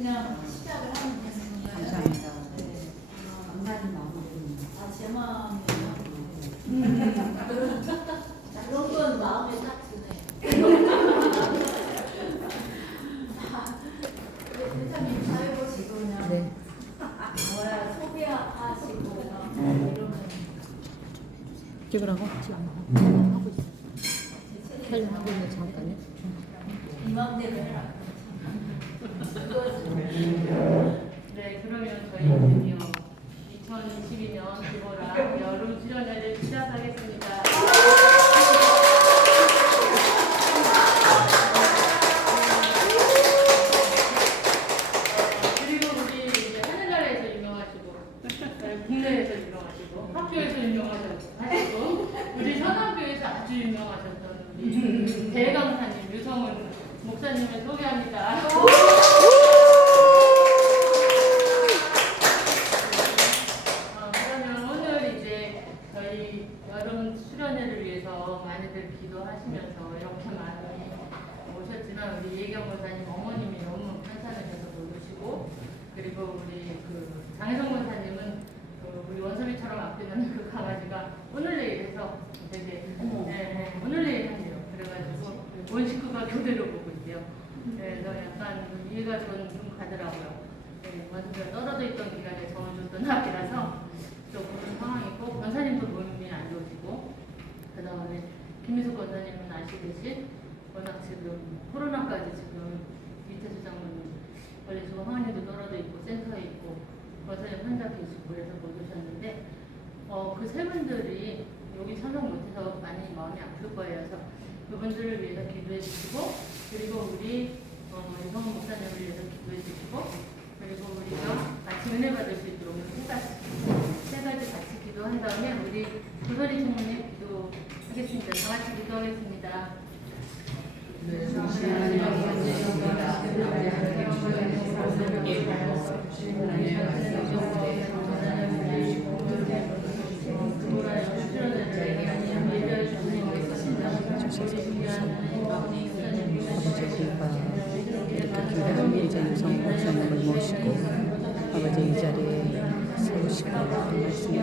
그냥 시작을 하면 되는 건가요? 감사합니다. 네. 감사하는 마음으로. 제 마음이에요. 그런 건 마음에 딱 드네. 대표님 잘 보시고 그냥 네. 뭐야 소개하시고 그냥 이러면 찍으라고? 지금 하고 있어. 촬영하고 있는 잠깐요. 이맘대로 해라. 네, 그러면 저희 드디어 2022년 기보라 여름 수련회를 시작하겠습니다. 그리고 우리 이제 하늘나라에서 유명하시고, 국내에서 유명하시고, 학교에서 유명하시고, 우리 선암교에서 아주 유명하셨던 우리 대강사님 유성은 목사님을 소개합니다. 그러면 오늘 이제 저희 여름 수련회를 위해서 많이들 기도하시면서 이렇게 많이 오셨지만 우리 예경 권사님 어머님이 너무 편찮으셔서 못 오시고, 그리고 우리 그 장혜성 권사님은 우리 원섭이처럼 아끼는 그 강아지가 오늘 내일해서 되게 오늘 내일 한대요. 그래가지고 온 식구가 교대로 보고 있대요. 그래서 약간 이해가 좀 가더라고요. 원섭이가 떨어져 있던 기간에 정을 줬던 학기라서 조금 상황이고, 권사님도 몸이 안 좋으시고, 그 다음에 김미숙 권사님은 아시듯이 워낙 지금 코로나까지 지금 이태수 장로는 원래 지금 황원이도 떨어져 있고 센터에 있고 권사님 혼자 계시고 그래서 못 오셨는데 그 세 분들이 여기 참석 못해서 많이 마음이 아플 거예요. 그래서 그분들을 위해서 기도해 주시고, 그리고 우리 유성훈 목사님을 위해서 기도해 주시고, 그리고 우리가 같이 은혜 받을 수 있도록 세 가지 같이 기도한 다음에 우리 조선희 총무님 기도하겠습니다. 다 같이 기도하겠습니다. 이렇게 귀한 이제 유성 목사님을 모시고 아버지 이 자리에 세우시고 말씀을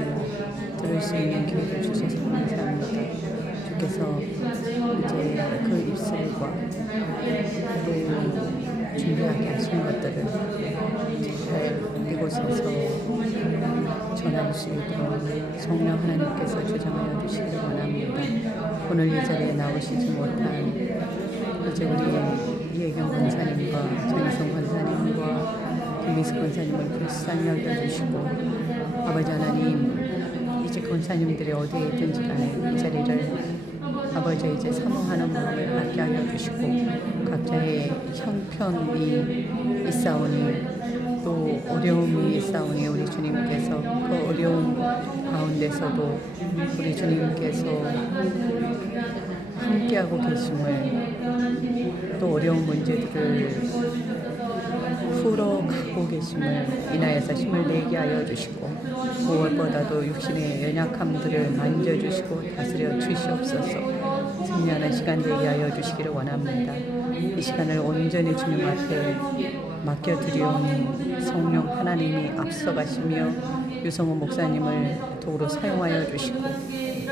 들을 수 있는 기회를 주셔서 감사합니다. 주께서 이제 그 입술과 또 준비하게 하신 것들을 잘 이곳에서 전할 수 있도록 성령 하나님께서 주장하여 주시기를 원합니다. 오늘 이 자리에 나오시지 못한 이제 우리 예경 권사님과 정희성 권사님과 김미숙 권사님을 불쌍히 여겨주시고, 아버지 하나님 이제 권사님들이 어디에 있든지 간에 이 자리를 아버지 이제 사모하는 마음을 갖게 하여 주시고, 각자의 형편이 있사오니 또 어려움이 있사오니 우리 주님께서 그 어려움 가운데서도 우리 주님께서 함께하고 계심을, 또 어려운 문제들을 풀어가고 계심을 인하여서 힘을 내게 하여 주시고, 무엇보다도 육신의 연약함들을 만져주시고 다스려 주시옵소서. 승리하는 시간 되게 하여 주시기를 원합니다. 이 시간을 온전히 주님 앞에 맡겨드리오니 성령 하나님이 앞서가시며 유성훈 목사님을 도구로 사용하여 주시고,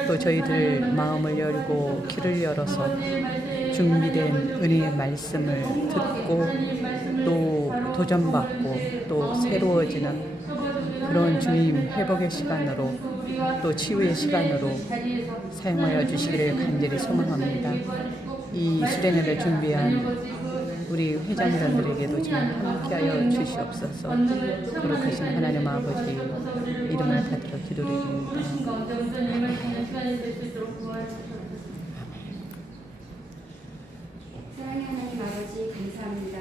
또 저희들 마음을 열고 귀를 열어서 준비된 은혜의 말씀을 듣고 또 도전받고 또 새로워지는 그런 주님 회복의 시간으로 또 치유의 시간으로 사용하여 주시기를 간절히 소망합니다. 이 수련회를 준비한 우리 회장단들에게도 주님 함께하여 주시옵소서. 거룩하신 하나님 아버지 이름을 받들어 기도드립니다. 사랑하는 하나님 아버지 감사합니다.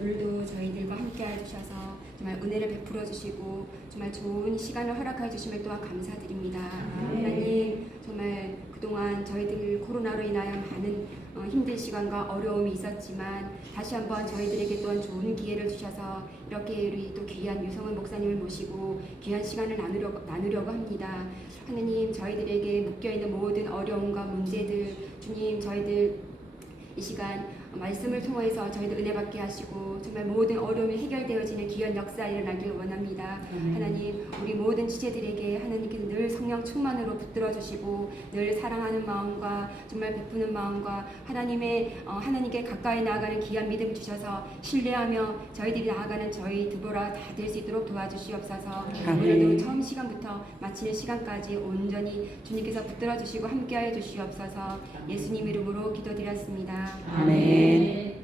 오늘도 저희들과 함께 해주셔서 정말 은혜를 베풀어 주시고 정말 좋은 시간을 허락해 주심을 또한 감사드립니다. 하나님 정말 그동안 저희들 코로나로 인하여 많은 힘든 시간과 어려움이 있었지만 다시 한번 저희들에게 또한 좋은 기회를 주셔서 이렇게 우리 또 귀한 유성훈 목사님을 모시고 귀한 시간을 나누려고 합니다. 하나님 저희들에게 묶여있는 모든 어려움과 문제들 주님 저희들 이 시간 말씀을 통해서 저희도 은혜 받게 하시고 정말 모든 어려움이 해결되어지는 귀한 역사 일어나길 원합니다. 하나님 우리 모든 지체들에게 하나님께서 늘 성령 충만으로 붙들어 주시고 늘 사랑하는 마음과 정말 베푸는 마음과 하나님께 가까이 나아가는 귀한 믿음 주셔서 신뢰하며 저희들이 나아가는 저희 드보라 다 될 수 있도록 도와주시옵소서. 오늘도 처음 시간부터 마치는 시간까지 온전히 주님께서 붙들어 주시고 함께하여 주시옵소서. 예수님 이름으로 기도드렸습니다. 아멘.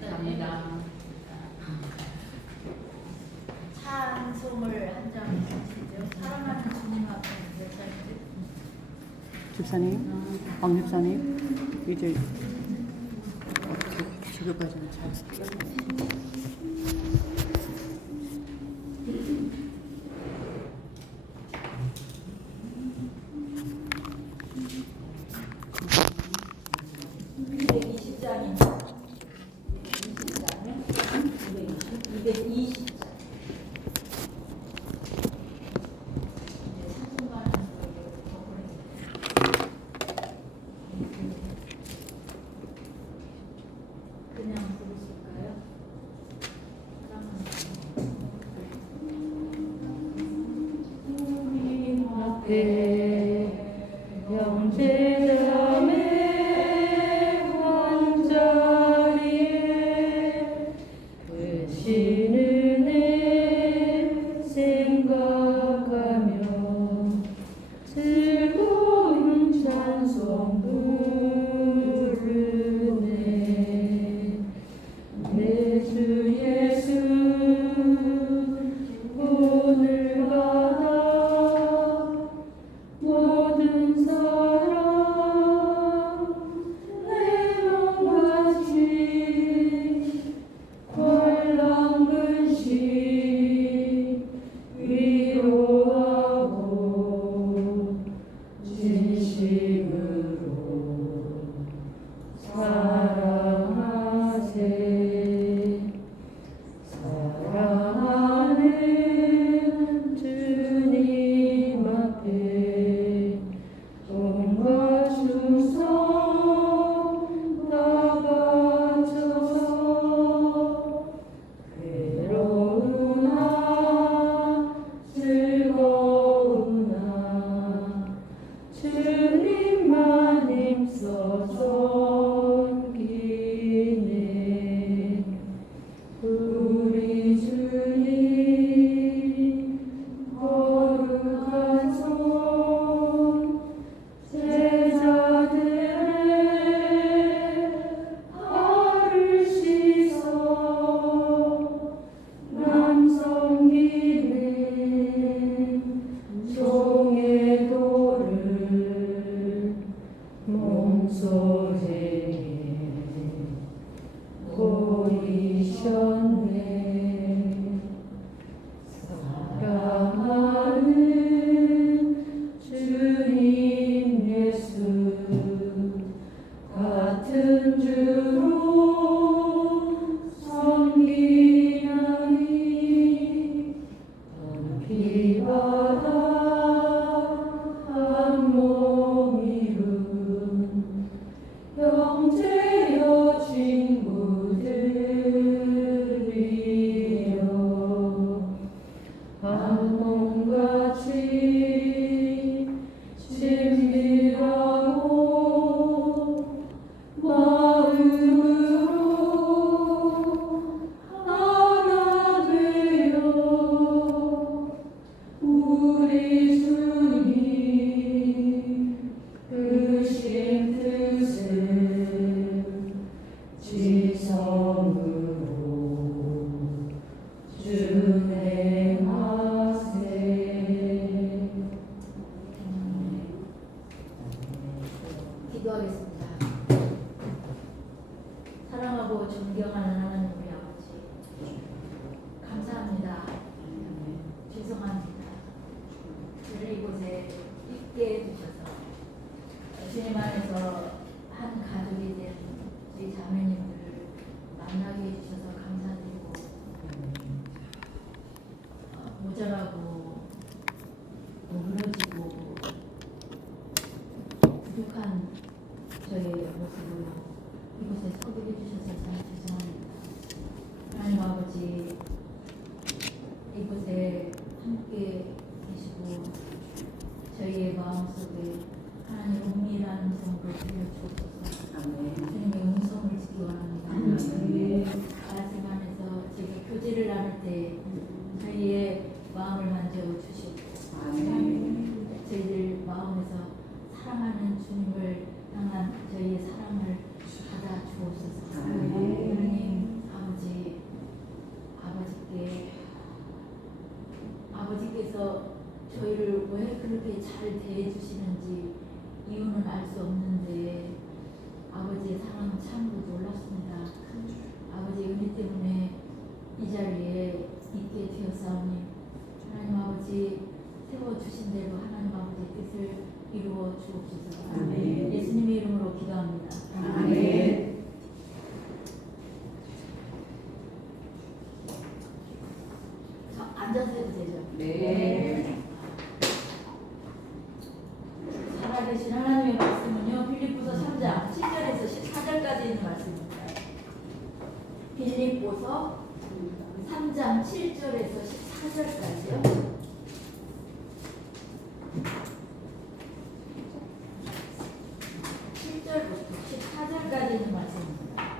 감사합니다. 찬송을 한 장 하시죠. 사랑하는 주님 앞에 몇 살인지? 집사님, 박 집사님, 이제 지금까지는 잘 쓰고. 형제자매 원자리에 되시는 애 생각하며 즐거운 찬송 부르네. 내 주 예수 오늘 받아 모든 사랑 내 몸같이 관람근시 위로하고 진심으로 사랑하세. 사랑하는 주님 앞에 온갖 충성 다 바쳐서 괴로우나 즐거우나 주님만 힘써 섬기네. 우리 주님 거룩한 손 제자들의 발을 씻어 남 섬기는 종의 도를 몸소에 보이셨네. 사랑하는 주님 예수 같은 주로 섬기나니 피바다 한 몸 이룬 형제여 친구들이여 한 몸같이 친밀하고 마음으로 하나 되어 우리 주님 크신 뜻을 지성으로 준행하세. 기도하겠습니다. 사랑하고 존경하는 하나님 우리 아버지, 감사합니다. 죄송합니다. 저를 이곳에 있게 해주셔서 주님 안에서 한 가족이 된 저희 자매님들을 만나게 해주셔서 감사드리고, 모자라고 무너지고 부족한 저의 모습 소개해 주셔서 참 죄송합니다. 하나님 아버지, 이곳에 함께 계시고 저희의 마음속에 하나님 은밀한 음성을 들려주옵소서. 주님의 음성을 듣기 원합니다. 말씀 안에서 제가 교제를 나눌 때 저희의 마음을 만져주시고 저희들 마음에서 사랑하는 주님을 향한 저희의 사랑을 받아 주옵소서. 하나님 아버지께서 저희를 왜 그렇게 잘 대해주시는지 이유는 알 수 없는데 아버지의 사랑은 참으로 놀랍습니다. 아버지의 은혜 때문에 이 자리에 있게 되었사오니 하나님 아버지 세워주신 대로 하나님 아버지의 뜻을 이루어 주옵소서. 예수님의 이름으로 기도합니다. 아멘. 앉아서 해도 되죠? 네. 살아계신 하나님의 말씀은요, 빌립보서 3장 7절에서 14절까지 있는 말씀입니다. 빌립보서 3장 7절에서 14절까지요. 7절부터 14절까지 있는 말씀입니다.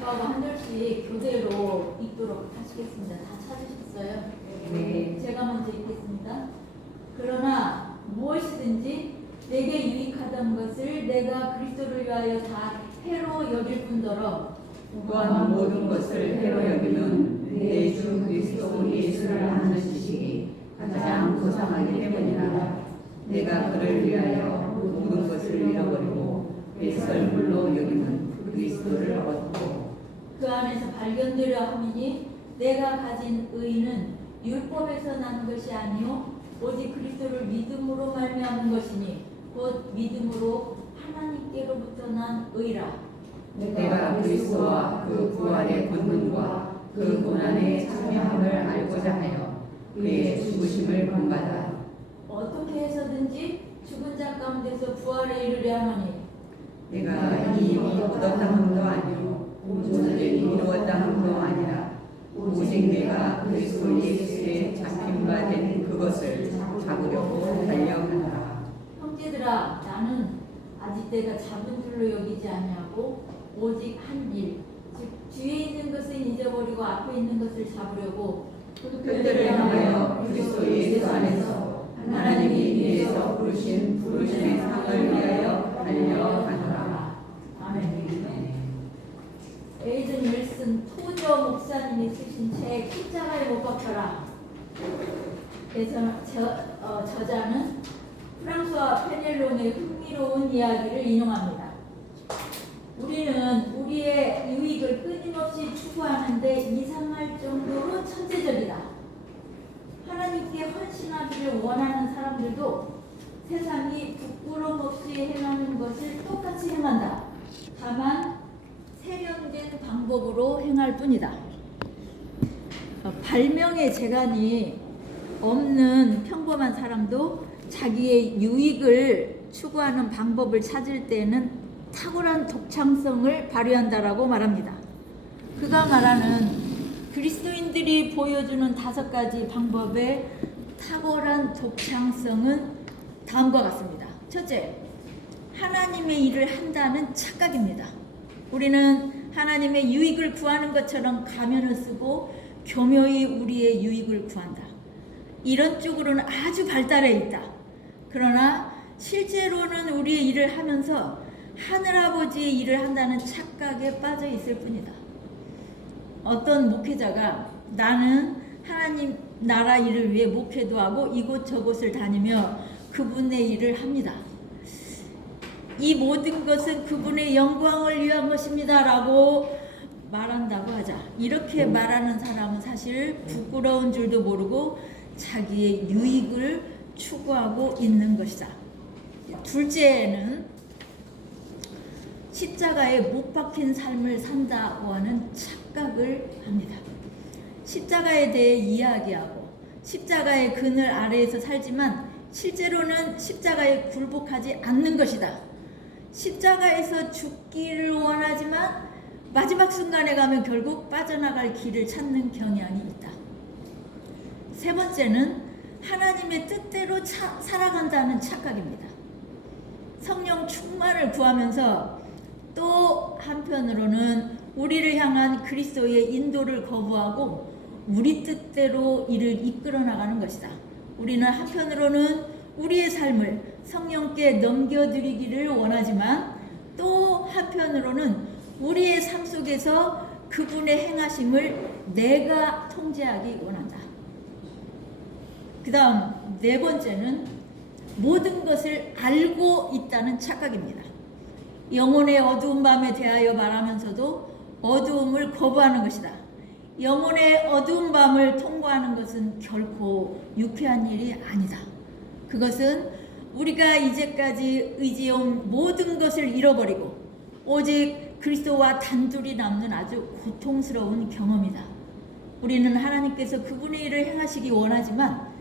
저하고 한 절씩 교대로 읽도록 하시겠습니다. 다 찾으셨어요? 네. 제가 먼저 읽겠습니다. 그러나 무엇이든지 내게 유익하던 것을 내가 그리스도를 위하여 다 해로 여길 뿐더러 또한 모든 것을 해로 여기는 내 주 그리스도 예수를 아는 지식이 가장 고상하기 때문이라. 내가 그를 위하여 모든 것을 잃어버리고 배설물로 여기는 그리스도를 얻고 그 안에서 발견되려 함이니 내가 가진 의는 율법에서 나는 것이 아니요 오직 그리스도를 믿음으로 말미암은 것이니 곧 믿음으로 하나님께로부터 난 의라. 내가 그리스도와 그 부활의 권능과 그 고난의 참여함을 알고자 하여 그의 죽으심을 본받아 어떻게 해서든지 죽은 자 가운데서 부활에 이르려 하니 내가 이미 얻었다 함도 아니요 온전히 이루었다 함도 아니라 오직 내가 그리스도 예수에 잡힌 바 된 그것을 잡으려고 달려간다. 형제들아 나는 아직 내가 잡은 줄로 여기지 아니하고 오직 한 일, 즉 뒤에 있는 것은 잊어버리고 앞에 있는 것을 잡으려고 그들을 향하여 그리스도 예수 안에서 하나님이 위에서 부르신 부르심의 상을 위하여 달려가노라. 아멘. 에이든 윌슨 토저 목사님이 쓰신 책 십자가에 못 박혀라. 그래서 저자는 프랑스와 페넬롱의 흥미로운 이야기를 인용합니다. 우리는 우리의 유익을 끊임없이 추구하는데 이상할 정도로 천재적이다. 하나님께 헌신하기를 원하는 사람들도 세상이 부끄럼 없이 행하는 것을 똑같이 행한다. 다만 세련된 방법으로 행할 뿐이다. 발명의 재간이 없는 평범한 사람도 자기의 유익을 추구하는 방법을 찾을 때는 탁월한 독창성을 발휘한다라고 말합니다. 그가 말하는 그리스도인들이 보여주는 5가지 방법의 탁월한 독창성은 다음과 같습니다. 첫째, 하나님의 일을 한다는 착각입니다. 우리는 하나님의 유익을 구하는 것처럼 가면을 쓰고 교묘히 우리의 유익을 구한다. 이런 쪽으로는 아주 발달해 있다. 그러나 실제로는 우리의 일을 하면서 하늘아버지의 일을 한다는 착각에 빠져 있을 뿐이다. 어떤 목회자가 나는 하나님 나라 일을 위해 목회도 하고 이곳저곳을 다니며 그분의 일을 합니다. 이 모든 것은 그분의 영광을 위한 것입니다 라고 말한다고 하자. 이렇게 말하는 사람은 사실 부끄러운 줄도 모르고 자기의 유익을 추구하고 있는 것이다. 둘째는 십자가에 못 박힌 삶을 산다고 하는 착각을 합니다. 십자가에 대해 이야기하고 십자가의 그늘 아래에서 살지만 실제로는 십자가에 굴복하지 않는 것이다. 십자가에서 죽기를 원하지만 마지막 순간에 가면 결국 빠져나갈 길을 찾는 경향이 있다. 세 번째는 하나님의 뜻대로 살아간다는 착각입니다. 성령 충만을 구하면서 또 한편으로는 우리를 향한 그리스도의 인도를 거부하고 우리 뜻대로 이를 이끌어 나가는 것이다. 우리는 한편으로는 우리의 삶을 성령께 넘겨드리기를 원하지만 또 한편으로는 우리의 삶 속에서 그분의 행하심을 내가 통제하기 원한다. 그 다음 네 번째는 모든 것을 알고 있다는 착각입니다. 영혼의 어두운 밤에 대하여 말하면서도 어두움을 거부하는 것이다. 영혼의 어두운 밤을 통과하는 것은 결코 유쾌한 일이 아니다. 그것은 우리가 이제까지 의지해온 모든 것을 잃어버리고 오직 그리스도와 단둘이 남는 아주 고통스러운 경험이다. 우리는 하나님께서 그분의 일을 행하시기 원하지만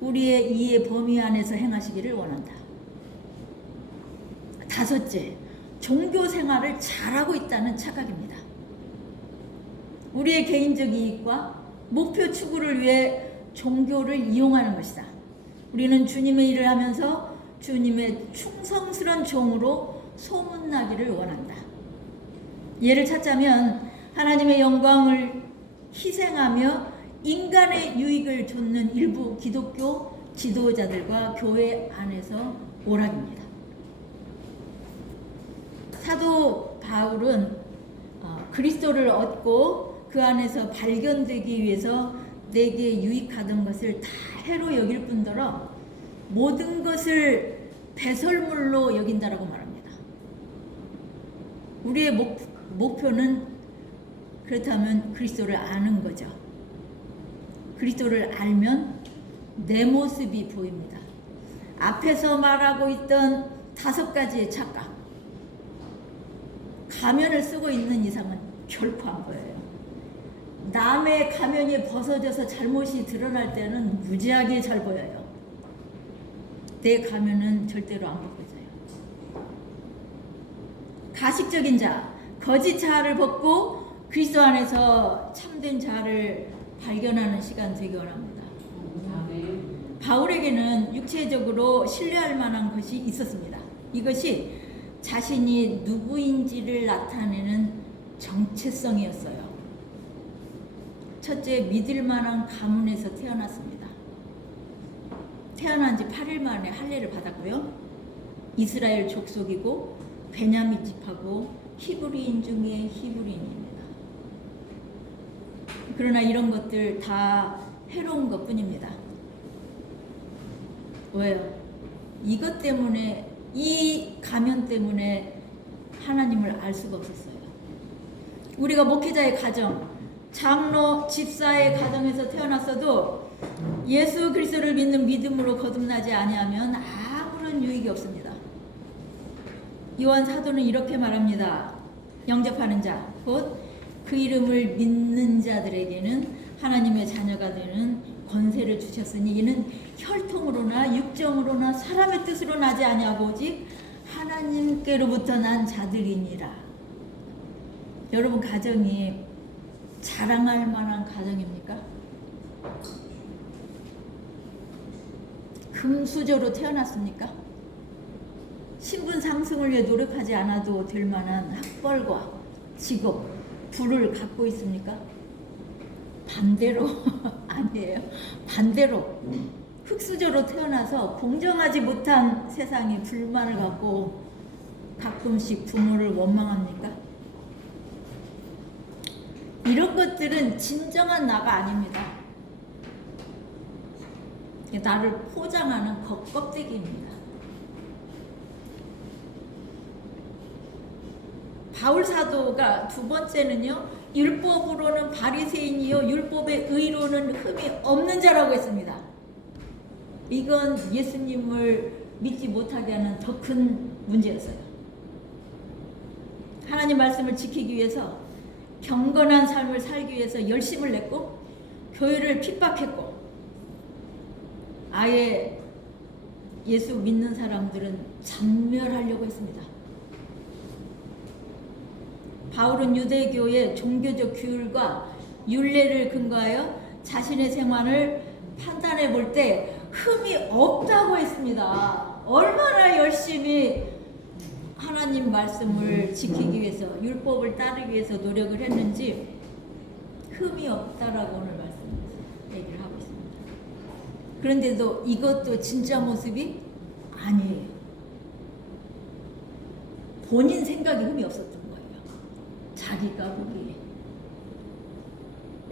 우리의 이해 범위 안에서 행하시기를 원한다. 다섯째, 종교 생활을 잘하고 있다는 착각입니다. 우리의 개인적 이익과 목표 추구를 위해 종교를 이용하는 것이다. 우리는 주님의 일을 하면서 주님의 충성스러운 종으로 소문나기를 원한다. 예를 찾자면 하나님의 영광을 희생하며 인간의 유익을 좇는 일부 기독교 지도자들과 교회 안에서 오락입니다. 사도 바울은 그리스도를 얻고 그 안에서 발견되기 위해서 내게 유익하던 것을 다 해로 여길 뿐더러 모든 것을 배설물로 여긴다라고 말합니다. 우리의 목표는 그렇다면 그리스도를 아는 거죠. 그리스도를 알면 내 모습이 보입니다. 앞에서 말하고 있던 5가지의 착각, 가면을 쓰고 있는 이상은 결코 안 보여요. 남의 가면이 벗어져서 잘못이 드러날 때는 무지하게 잘 보여요. 내 가면은 절대로 안 벗겨져요. 가식적인 자, 거짓 자아를 벗고 그리스도 안에서 참된 자아를 발견하는 시간 되기 원합니다. 바울에게는 육체적으로 신뢰할 만한 것이 있었습니다. 이것이 자신이 누구인지를 나타내는 정체성이었어요. 첫째, 믿을 만한 가문에서 태어났습니다. 태어난 지 8일 만에 할례를 받았고요. 이스라엘 족속이고 베냐민 집하고 히브리인 중에 히브리인입니다. 그러나 이런 것들 다 해로운 것뿐입니다. 왜요? 이것 때문에, 이 가면 때문에 하나님을 알 수가 없었어요. 우리가 목회자의 가정, 장로, 집사의 가정에서 태어났어도 예수 그리스도를 믿는 믿음으로 거듭나지 아니하면 아무런 유익이 없습니다. 요한 사도는 이렇게 말합니다. 영접하는 자, 곧 그 이름을 믿는 자들에게는 하나님의 자녀가 되는 권세를 주셨으니 이는 혈통으로나 육정으로나 사람의 뜻으로 나지 아니하고 오직 하나님께로부터 난 자들이니라. 여러분 가정이 자랑할 만한 가정입니까? 금수저로 태어났습니까? 신분 상승을 위해 노력하지 않아도 될 만한 학벌과 직업, 부를 갖고 있습니까? 반대로 아니에요. 반대로 흙수저로 태어나서 공정하지 못한 세상에 불만을 갖고 가끔씩 부모를 원망합니까? 이런 것들은 진정한 나가 아닙니다. 나를 포장하는 겉껍데기입니다. 바울 사도가 두 번째는요, 율법으로는 바리새인이요 율법의 의로는 흠이 없는 자라고 했습니다. 이건 예수님을 믿지 못하게 하는 더 큰 문제였어요. 하나님 말씀을 지키기 위해서, 경건한 삶을 살기 위해서 열심을 냈고 교회를 핍박했고 아예 예수 믿는 사람들은 잔멸하려고 했습니다. 바울은 유대교의 종교적 규율과 율례를 근거하여 자신의 생활을 판단해 볼 때 흠이 없다고 했습니다. 얼마나 열심히 하나님 말씀을 지키기 위해서, 율법을 따르기 위해서 노력을 했는지 흠이 없다라고 오늘 얘기를 하고 있습니다. 그런데도 이것도 진짜 모습이 아니에요. 본인 생각에 흠이 없었던 거예요. 자기가 보기에.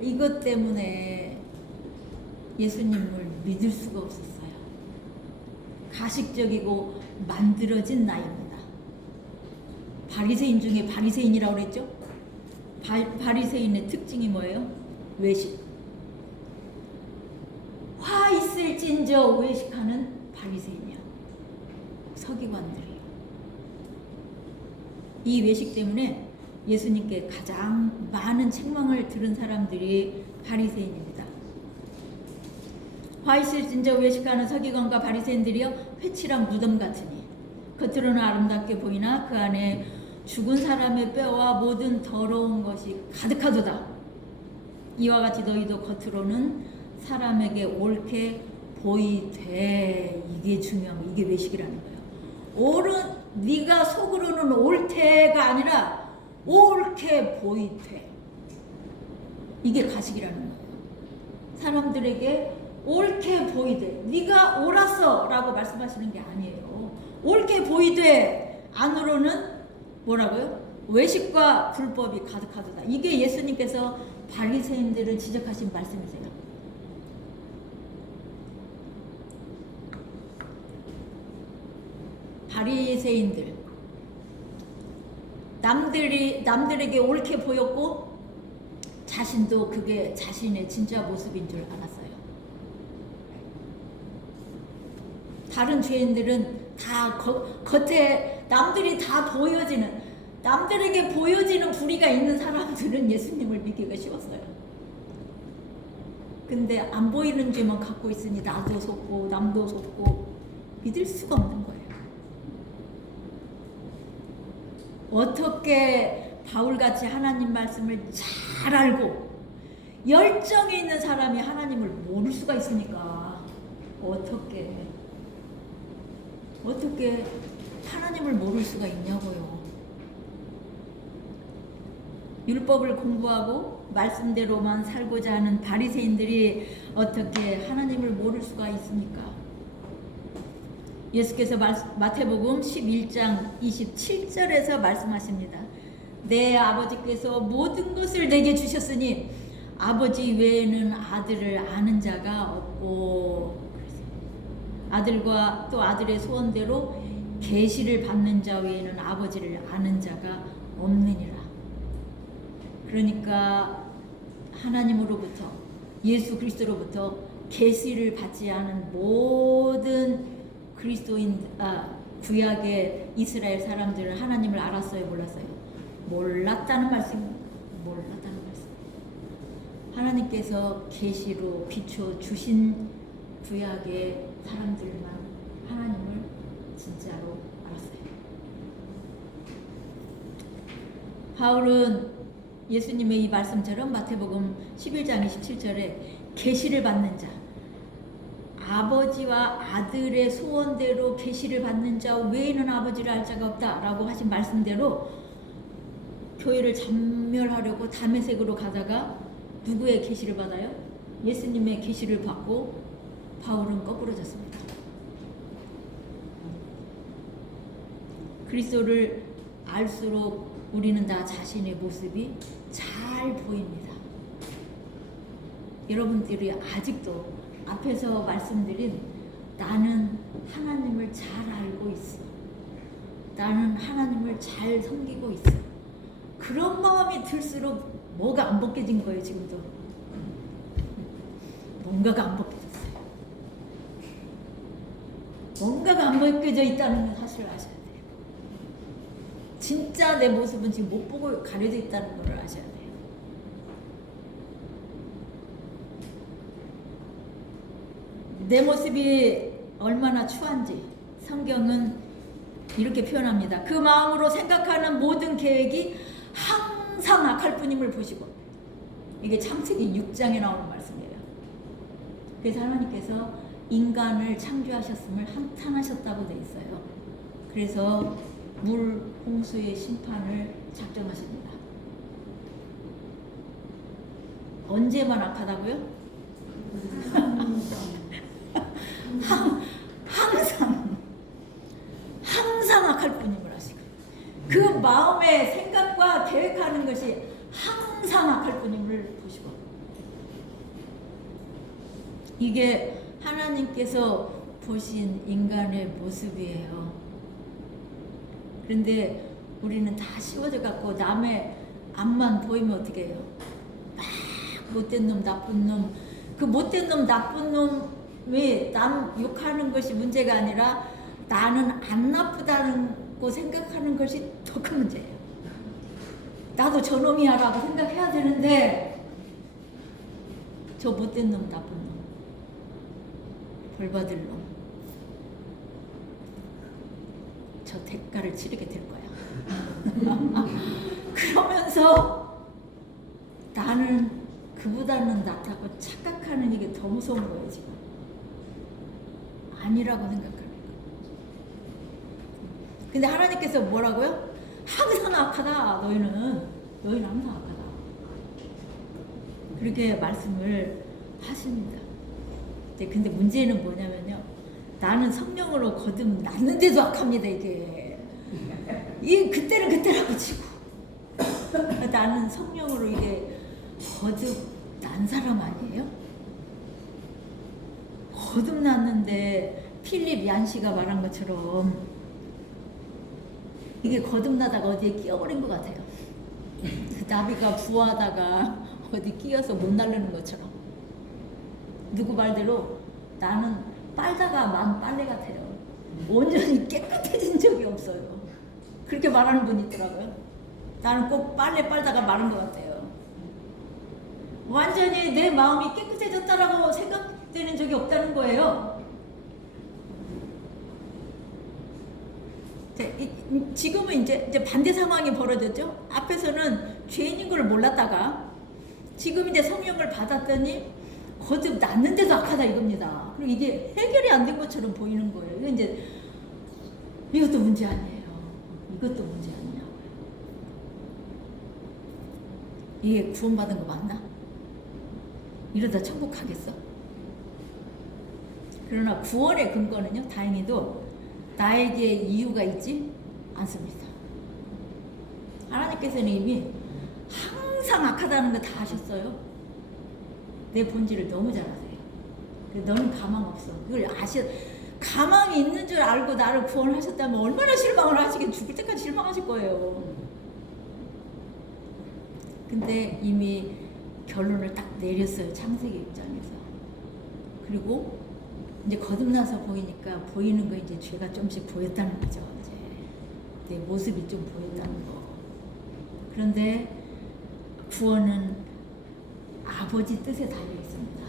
이것 때문에 예수님을 믿을 수가 없었어요. 가식적이고 만들어진 나입니다. 바리새인 중에 바리새인이라고 그랬죠? 바리새인의 특징이 뭐예요? 외식. 화 있을진저 외식하는 바리새인이요. 서기관들이요. 이 외식 때문에 예수님께 가장 많은 책망을 들은 사람들이 바리새인입니다. 화 있을진저 외식하는 서기관과 바리새인들이여 회칠한 무덤 같으니 겉으로는 아름답게 보이나 그 안에 죽은 사람의 뼈와 모든 더러운 것이 가득하도다. 이와 같이 너희도 겉으로는 사람에게 옳게 보이되. 이게 중요한 거. 이게 외식이라는 거예요. 네가 속으로는 옳대가 아니라 옳게 보이되. 이게 가식이라는 거예요. 사람들에게 옳게 보이되. 네가 옳았어 라고 말씀하시는 게 아니에요. 옳게 보이되 안으로는 뭐라고요? 외식과 불법이 가득하도다. 이게 예수님께서 바리새인들을 지적하신 말씀이세요. 바리새인들, 남들에게 옳게 보였고 자신도 그게 자신의 진짜 모습인 줄 알았어요. 다른 죄인들은 다 겉에 남들이 다 남들에게 보여지는 불의가 있는 사람들은 예수님을 믿기가 쉬웠어요. 근데 안 보이는 죄만 갖고 있으니 나도 속고 남도 속고 믿을 수가 없는 거예요. 어떻게 바울같이 하나님 말씀을 잘 알고 열정이 있는 사람이 하나님을 모를 수가 있습니까? 어떻게 하나님을 모를 수가 있냐고요. 율법을 공부하고 말씀대로만 살고자 하는 바리새인들이 어떻게 하나님을 모를 수가 있습니까? 예수께서 마태복음 11장 27절에서 말씀하십니다. 내 아버지께서 모든 것을 내게 주셨으니 아버지 외에는 아들을 아는 자가 없고, 아들과 또 아들의 소원대로 계시를 받는 자 외에는 아버지를 아는 자가 없느니라. 그러니까 하나님으로부터, 예수 그리스도로부터 계시를 받지 않은 모든 구약의 이스라엘 사람들은 하나님을 알았어요, 몰랐어요? 몰랐다는 말씀입니다. 몰랐다는 말씀. 하나님께서 계시로 비춰 주신 구약의 사람들만 하나님을 진짜로 알았어요. 바울은 예수님의 이 말씀처럼 마태복음 11장 27절에 계시를 받는 자, 아버지와 아들의 소원대로 계시를 받는 자 외에는 아버지를 알 자가 없다라고 하신 말씀대로 교회를 잔멸하려고 다메섹으로 가다가 누구의 계시를 받아요? 예수님의 계시를 받고 바울은 거꾸로졌습니다. 그리스도를 알수록 우리는 다 자신의 모습이 잘 보입니다. 여러분들이 아직도 앞에서 말씀드린 나는 하나님을 잘 알고 있어. 나는 하나님을 잘 섬기고 있어. 그런 마음이 들수록 뭐가 안 벗겨진 거예요, 지금도. 뭔가가 안 벗겨졌어요. 뭔가가 안 벗겨져 있다는 사실을 아셔야 돼요. 진짜 내 모습은 지금 못 보고 가려져 있다는 걸 아셔야 돼요. 내 모습이 얼마나 추한지 성경은 이렇게 표현합니다. 그 마음으로 생각하는 모든 계획이 항상 악할 뿐임을 보시고. 이게 창세기 6장에 나오는 말씀이에요. 그래서 하나님께서 인간을 창조하셨음을 한탄하셨다고 되어 있어요. 그래서 물 홍수의 심판을 작정하십니다. 언제만 악하다고요? 항상 악할 뿐임을 아시고, 그 마음의 생각과 계획하는 것이 항상 악할 뿐임을 보시고. 이게 하나님께서 보신 인간의 모습이에요. 그런데 우리는 다 씌워져 갖고 남의 앞만 보이면 어떻게 해요? 막 못된 놈, 나쁜 놈. 그 못된 놈, 나쁜 놈이 남 욕하는 것이 문제가 아니라 나는 안 나쁘다고 생각하는 것이 더 큰 문제예요. 나도 저놈이야 라고 생각해야 되는데 저 못된 놈, 나쁜 놈, 벌받을 놈, 저 대가를 치르게 될 거야. 그러면서 나는 그보다는 낫다고 착각하는 이게 더 무서운 거예요. 지금 아니라고 생각하는 거예요. 근데 하나님께서 뭐라고요? 항상 악하다. 너희는 항상 악하다. 그렇게 말씀을 하십니다. 근데 문제는 뭐냐면요, 나는 성령으로 거듭났는데도 악합니다. 이게 그때는 그때라고 치고 나는 성령으로 이게 거듭난 사람 아니에요? 거듭났는데 필립 얀시가 말한 것처럼 이게 거듭나다가 어디에 끼어버린 것 같아요. 나비가 부화하다가 어디 끼어서 못 날르는 것처럼. 누구 말대로 나는 빨다가 만 빨래 같아요. 온전히 깨끗해진 적이 없어요. 그렇게 말하는 분이 있더라고요. 나는 꼭 빨래 빨다가 마른 것 같아요. 완전히 내 마음이 깨끗해졌다라고 생각되는 적이 없다는 거예요. 지금은 이제 반대 상황이 벌어졌죠. 앞에서는 죄인인 걸 몰랐다가 지금 이제 성령을 받았더니 거듭났는데도 악하다 이겁니다. 그리고 이게 해결이 안 된 것처럼 보이는 거예요. 이거 이제 이것도 문제 아니에요. 이것도 문제 아니냐고요. 이게 구원받은 거 맞나? 이러다 천국 가겠어? 그러나 구원의 근거는요, 다행히도 나에게 이유가 있지 않습니다. 하나님께서는 이미 항상 악하다는 거 다 아셨어요. 내 본질을 너무 잘 아세요. 너는 가망 없어. 그걸 가망이 있는 줄 알고 나를 구원하셨다면 얼마나 실망을 하시겠, 죽을 때까지 실망하실 거예요. 근데 이미 결론을 딱 내렸어요. 창세기 6장에서. 그리고 이제 거듭나서 보이니까 보이는 거 이제 죄가 좀씩 보였다는 거죠. 이제 내 모습이 좀 보였다는 거. 그런데 구원은 아버지 뜻에 달려 있습니다.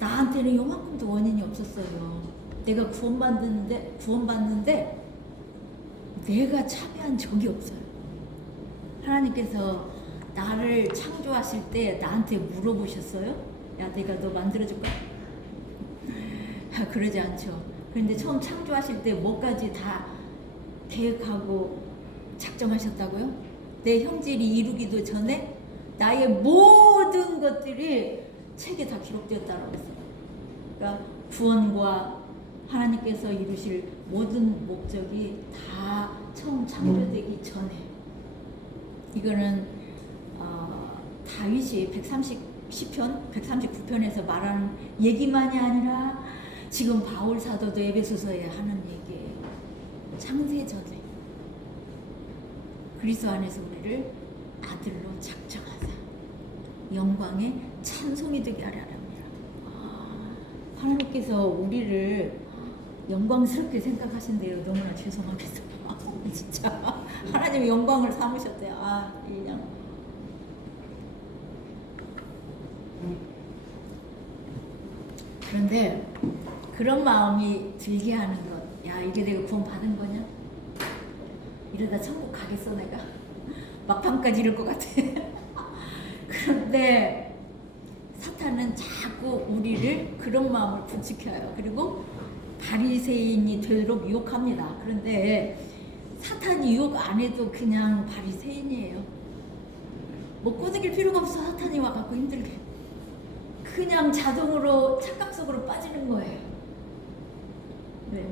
나한테는 요만큼도 원인이 없었어요. 내가 구원받는데 내가 참여한 적이 없어요. 하나님께서 나를 창조하실 때 나한테 물어보셨어요? 야, 내가 너 만들어줄까? 그러지 않죠. 그런데 처음 창조하실 때 뭐까지 다 계획하고 작정하셨다고요? 내 형질이 이루기도 전에 나의 모든 것들이 책에 다 기록되었다고 했어요. 그러니까 구원과 하나님께서 이루실 모든 목적이 다 처음 창조되기 전에. 이거는 다윗이 130시편 139편에서 말하는 얘기만이 아니라 지금 바울 사도도 에베소서에 하는 얘기예요. 창세전에 그리스도 안에서 우리를 아들로 작정하사 영광의 찬송이 되게 하려 합니다. 하나님께서 우리를 영광스럽게 생각하신대요. 너무나 죄송하겠어요. 진짜 하나님이 영광을 삼으셨대요. 그냥 그런데 그런 마음이 들게 하는 것. 야, 이게 내가 구원 받은 거냐? 이러다 천국 가겠어 내가? 막판까지 이럴 것 같아. 그런데 사탄은 자꾸 우리를 그런 마음을 부추겨요. 그리고 바리새인이 되도록 유혹합니다. 그런데 사탄이 유혹 안 해도 그냥 바리새인이에요. 뭐 꼬드길 필요가 없어. 사탄이 와갖고 힘들게. 그냥 자동으로 착각 속으로 빠지는 거예요. 네.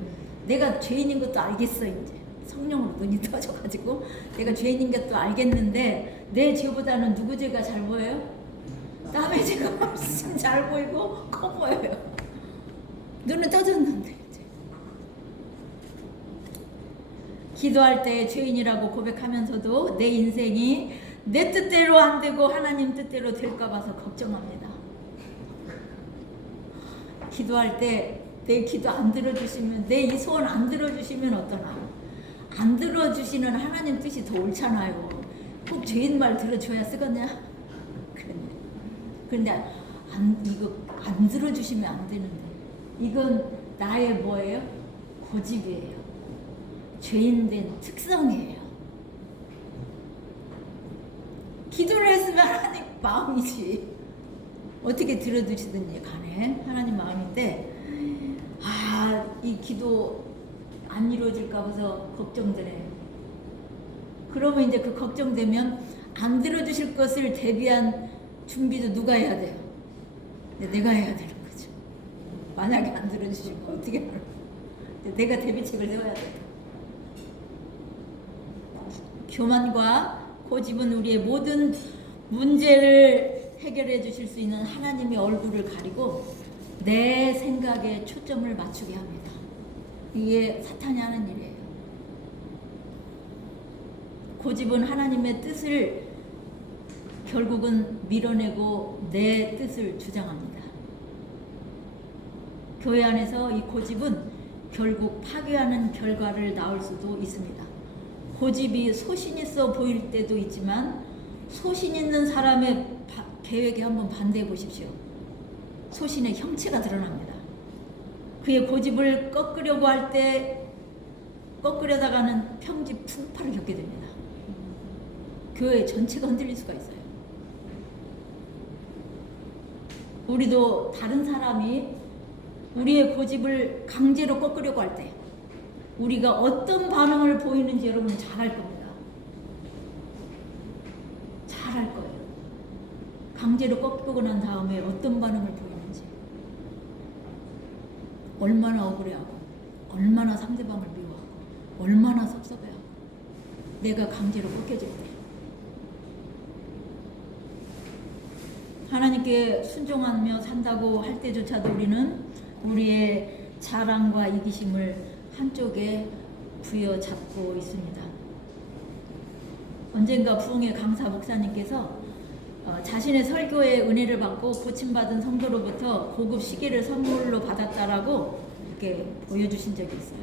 내가 죄인인 것도 알겠어 이제. 성령으로 눈이 떠져가지고 내가 죄인인 것도 알겠는데 내 죄보다는 누구 죄가 잘 보여요? 남의 죄가 훨씬 잘 보이고 커 보여요. 눈은 떠졌는데 이제. 기도할 때 죄인이라고 고백하면서도 내 인생이 내 뜻대로 안 되고 하나님 뜻대로 될까 봐서 걱정합니다. 기도할 때 내 기도 안 들어주시면, 내 이 소원 안 들어주시면 어떠나? 안 들어주시는 하나님 뜻이 더 옳잖아요. 꼭 죄인 말 들어줘야 쓰겠냐? 그런데 이거 안 들어주시면 안 되는데, 이건 나의 뭐예요? 고집이에요. 죄인된 특성이에요. 기도를 했으면 하나님 마음이지. 어떻게 들어주시든지 간에 하나님 마음인데, 이 기도 안 이루어질까 봐서 걱정되네요. 그러면 이제 그 걱정되면 안 들어주실 것을 대비한 준비도 누가 해야 돼요? 내가 해야 되는 거죠. 만약에 안 들어주시면 어떻게 하나? 내가 대비책을 세워야 돼요. 교만과 고집은 우리의 모든 문제를 해결해 주실 수 있는 하나님의 얼굴을 가리고 내 생각에 초점을 맞추게 합니다. 이게 사탄이 하는 일이에요. 고집은 하나님의 뜻을 결국은 밀어내고 내 뜻을 주장합니다. 교회 안에서 이 고집은 결국 파괴하는 결과를 낳을 수도 있습니다. 고집이 소신 있어 보일 때도 있지만 소신 있는 사람의 계획에 한번 반대해 보십시오. 소신의 형체가 드러납니다. 그의 고집을 꺾으려고 할 때 꺾으려다가는 평지 풍파를 겪게 됩니다. 교회 전체가 흔들릴 수가 있어요. 우리도 다른 사람이 우리의 고집을 강제로 꺾으려고 할 때 우리가 어떤 반응을 보이는지 여러분은 잘 알 겁니다. 잘 알 거예요. 강제로 꺾고 난 다음에 어떤 반응을 보이는지, 얼마나 억울해하고 얼마나 상대방을 미워하고 얼마나 섭섭해하고 내가 강제로 꺾여질 때 하나님께 순종하며 산다고 할 때조차도 우리는 우리의 자랑과 이기심을 한쪽에 부여잡고 있습니다. 언젠가 부흥의 강사 목사님께서 자신의 설교에 은혜를 받고 고침받은 성도로부터 고급 시계를 선물로 받았다라고 이렇게 보여주신 적이 있어요.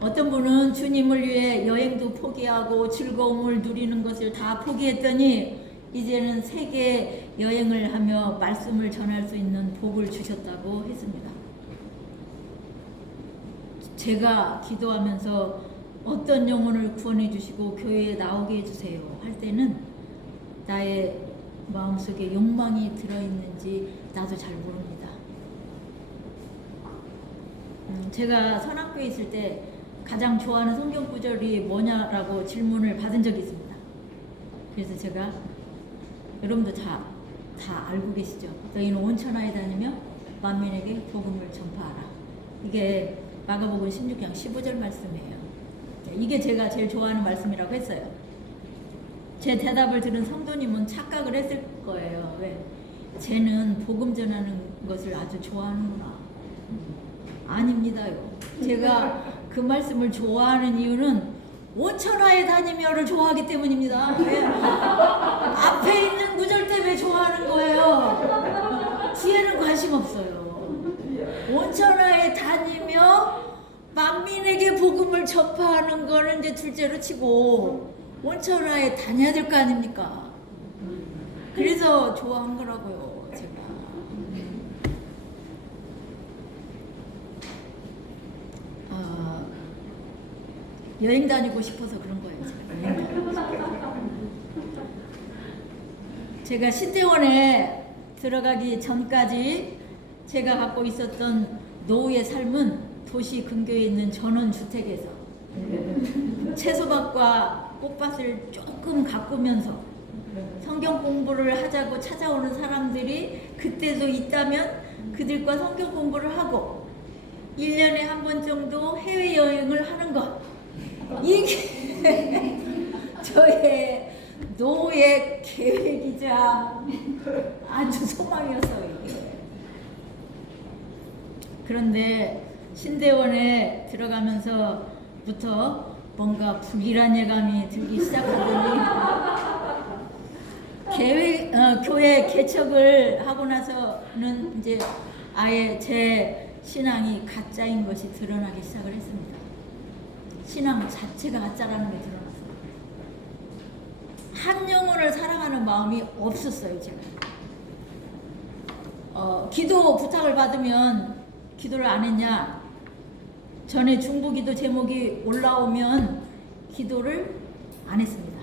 어떤 분은 주님을 위해 여행도 포기하고 즐거움을 누리는 것을 다 포기했더니 이제는 세계 여행을 하며 말씀을 전할 수 있는 복을 주셨다고 했습니다. 제가 기도하면서 어떤 영혼을 구원해 주시고 교회에 나오게 해주세요 할 때는 나의 마음속에 욕망이 들어있는지 나도 잘 모릅니다. 제가 선악교에 있을 때 가장 좋아하는 성경 구절이 뭐냐라고 질문을 받은 적이 있습니다. 그래서 제가, 여러분도 다 알고 계시죠? 너희는 온 천하에 다니며 만민에게 복음을 전파하라. 이게 마가복음 16장 15절 말씀이에요. 이게 제가 제일 좋아하는 말씀이라고 했어요. 제 대답을 들은 성도님은 착각을 했을 거예요. 왜? 쟤는 복음 전하는 것을 아주 좋아하는구나. 아닙니다요. 제가 그 말씀을 좋아하는 이유는 온천하에 다니며를 좋아하기 때문입니다. 왜? 앞에 있는 구절 때문에 좋아하는 거예요. 뒤에는 관심 없어요. 온천하에 다니며 만민에게 복음을 전파하는 거는 이제 둘째로 치고 온천하에 다녀야 될 거 아닙니까? 그래서 좋아한 거라고요, 제가. 여행 다니고 싶어서 그런 거예요. 제가 신대원에 들어가기 전까지 제가 갖고 있었던 노후의 삶은 도시 근교에 있는 전원주택에서 채소밭과 꽃밭을 조금 가꾸면서 성경 공부를 하자고 찾아오는 사람들이 그때도 있다면 그들과 성경 공부를 하고 1년에 한 번 정도 해외여행을 하는 것, 이게 저의 노후의 계획이자 아주 소망이었어요. 이게. 그런데 신대원에 들어가면서부터 뭔가 불길한 예감이 들기 시작하더니 교회 개척을 하고 나서는 이제 아예 제 신앙이 가짜인 것이 드러나기 시작을 했습니다. 신앙 자체가 가짜라는 게 드러났어요. 한 영혼을 사랑하는 마음이 없었어요, 제가. 기도 부탁을 받으면 기도를 안 했냐? 전에 중보기도 제목이 올라오면 기도를 안 했습니다.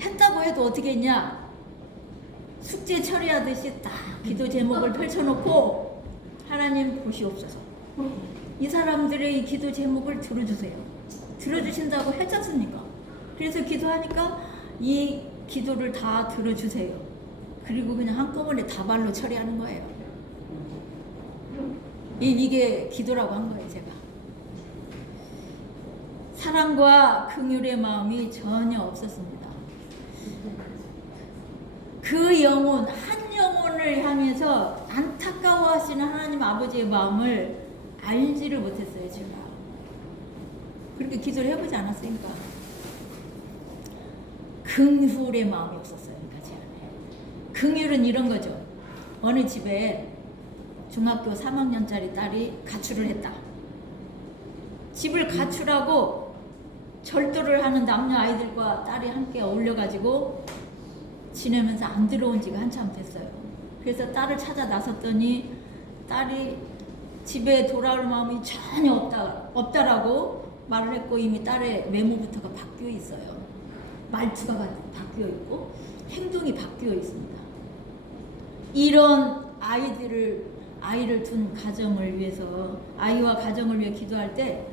했다고 해도 어떻게 했냐? 숙제 처리하듯이 딱 기도 제목을 펼쳐놓고 하나님 보시옵소서. 이 사람들의 이 기도 제목을 들어주세요. 들어주신다고 했지 않습니까? 그래서 기도하니까 이 기도를 다 들어주세요. 그리고 그냥 한꺼번에 다발로 처리하는 거예요. 이게 기도라고 한 거예요, 제가. 사랑과 긍휼의 마음이 전혀 없었습니다. 그 영혼, 한 영혼을 향해서 안타까워하시는 하나님 아버지의 마음을 알지를 못했어요, 제가. 그렇게 기도를 해보지 않았으니까. 긍휼의 마음이 없었어요, 그러니까 제 안에. 긍휼은 이런 거죠. 어느 집에 중학교 3학년짜리 딸이 가출을 했다. 집을 가출하고 절도를 하는 남녀 아이들과 딸이 함께 어울려가지고 지내면서 안 들어온 지가 한참 됐어요. 그래서 딸을 찾아 나섰더니 딸이 집에 돌아올 마음이 전혀 없다라고 말을 했고 이미 딸의 외모부터가 바뀌어 있어요. 말투가 바뀌어 있고 행동이 바뀌어 있습니다. 이런 아이를 둔 가정을 위해서, 아이와 가정을 위해 기도할 때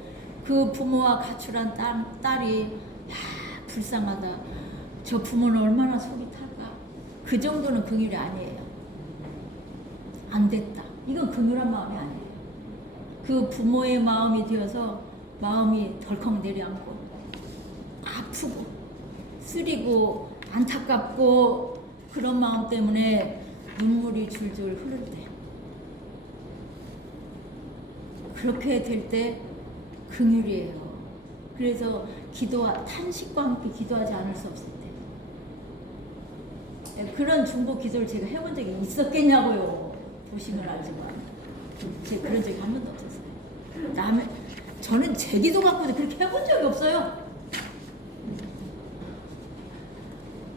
그 부모와 가출한 딸이 야, 불쌍하다. 저 부모는 얼마나 속이 탈까. 그 정도는 긍휼이 아니에요. 안 됐다. 이건 긍휼한 마음이 아니에요. 그 부모의 마음이 되어서 마음이 덜컥 내려앉고 아프고 쓰리고 안타깝고 그런 마음 때문에 눈물이 줄줄 흐를 때, 그렇게 될 때 긍휼이에요. 그래서 탄식과 함께 기도하지 않을 수 없을 때, 그런 중보 기도를 제가 해본 적이 있었겠냐고요. 보시면 알지만 제가 그런 적이 한 번도 없었어요. 저는 제 기도 갖고도 그렇게 해본 적이 없어요.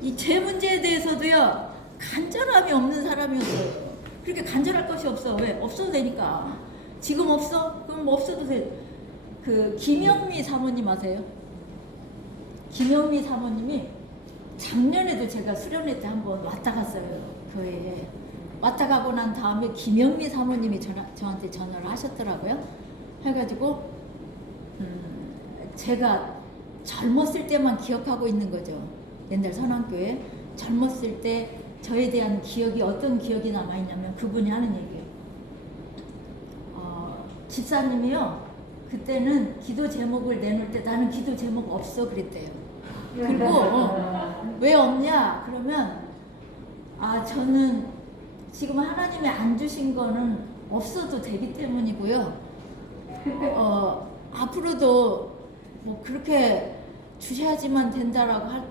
이 제 문제에 대해서도요, 간절함이 없는 사람이었어요. 그렇게 간절할 것이 없어. 왜? 없어도 되니까. 지금 없어? 그럼 없어도 돼. 그 김영미 사모님 아세요? 김영미 사모님이 작년에도 제가 수련회 때 한번 왔다 갔어요. 교회에. 왔다 가고 난 다음에 김영미 사모님이 저한테 전화를 하셨더라고요. 해가지고 제가 젊었을 때만 기억하고 있는 거죠. 옛날 선왕교회 젊었을 때 저에 대한 기억이 어떤 기억이 남아있냐면 그분이 하는 얘기예요. 집사님이요, 그때는 기도 제목을 내놓을 때 나는 기도 제목 없어 그랬대요. 그리고 왜 없냐 그러면 저는 지금 하나님이 안 주신 거는 없어도 되기 때문이고요. 앞으로도 뭐 그렇게 주셔야지만 된다라고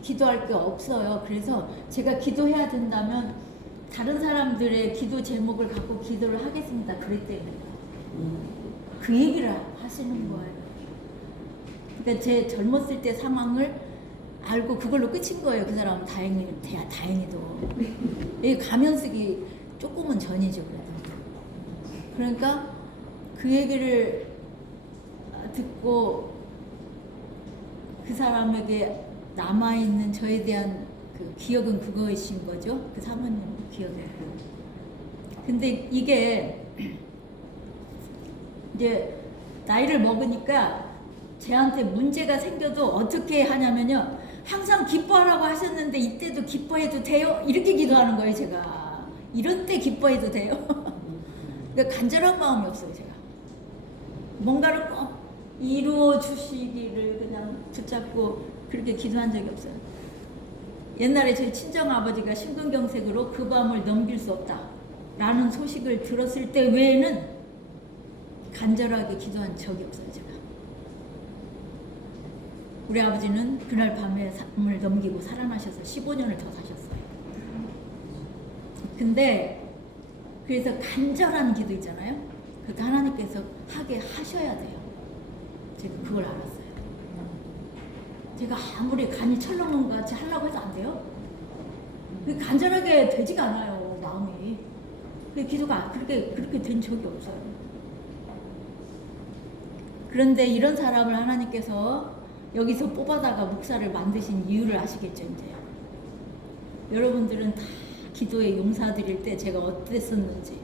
기도할 게 없어요. 그래서 제가 기도해야 된다면 다른 사람들의 기도 제목을 갖고 기도를 하겠습니다. 그랬대요. 그 얘기를 하시는 거예요. 그러니까 제 젊었을 때 상황을 알고 그걸로 끝인 거예요. 그 사람은 다행히도. 이 가면 쓰기 조금은 전이죠. 그래도. 그러니까 그 얘기를 듣고 그 사람에게 남아있는 저에 대한 그 기억은 그거이신 거죠. 그 사모님 기억은. 근데 이게 이제 나이를 먹으니까 쟤한테 문제가 생겨도 어떻게 하냐면요. 항상 기뻐하라고 하셨는데 이때도 기뻐해도 돼요? 이렇게 기도하는 거예요, 제가. 이런 때 기뻐해도 돼요? 그러니까 간절한 마음이 없어요, 제가. 뭔가를 꼭 이루어 주시기를 그냥 붙잡고 그렇게 기도한 적이 없어요. 옛날에 제 친정아버지가 심근경색으로 그 밤을 넘길 수 없다 라는 소식을 들었을 때 외에는 간절하게 기도한 적이 없어요, 제가. 우리 아버지는 그날 밤에 삶을 넘기고 살아나셔서 15년을 더 사셨어요. 근데 그래서 간절한 기도 있잖아요. 그러니까 하나님께서 하게 하셔야 돼요. 제가 그걸 알았어요. 제가 아무리 간이 철렁한 것 같이 하려고 해도 안 돼요. 간절하게 되지가 않아요, 마음이. 기도가 그렇게 된 적이 없어요. 그런데 이런 사람을 하나님께서 여기서 뽑아다가 목사를 만드신 이유를 아시겠죠, 이제. 여러분들은 다 기도에 용사드릴 때 제가 어땠었는지.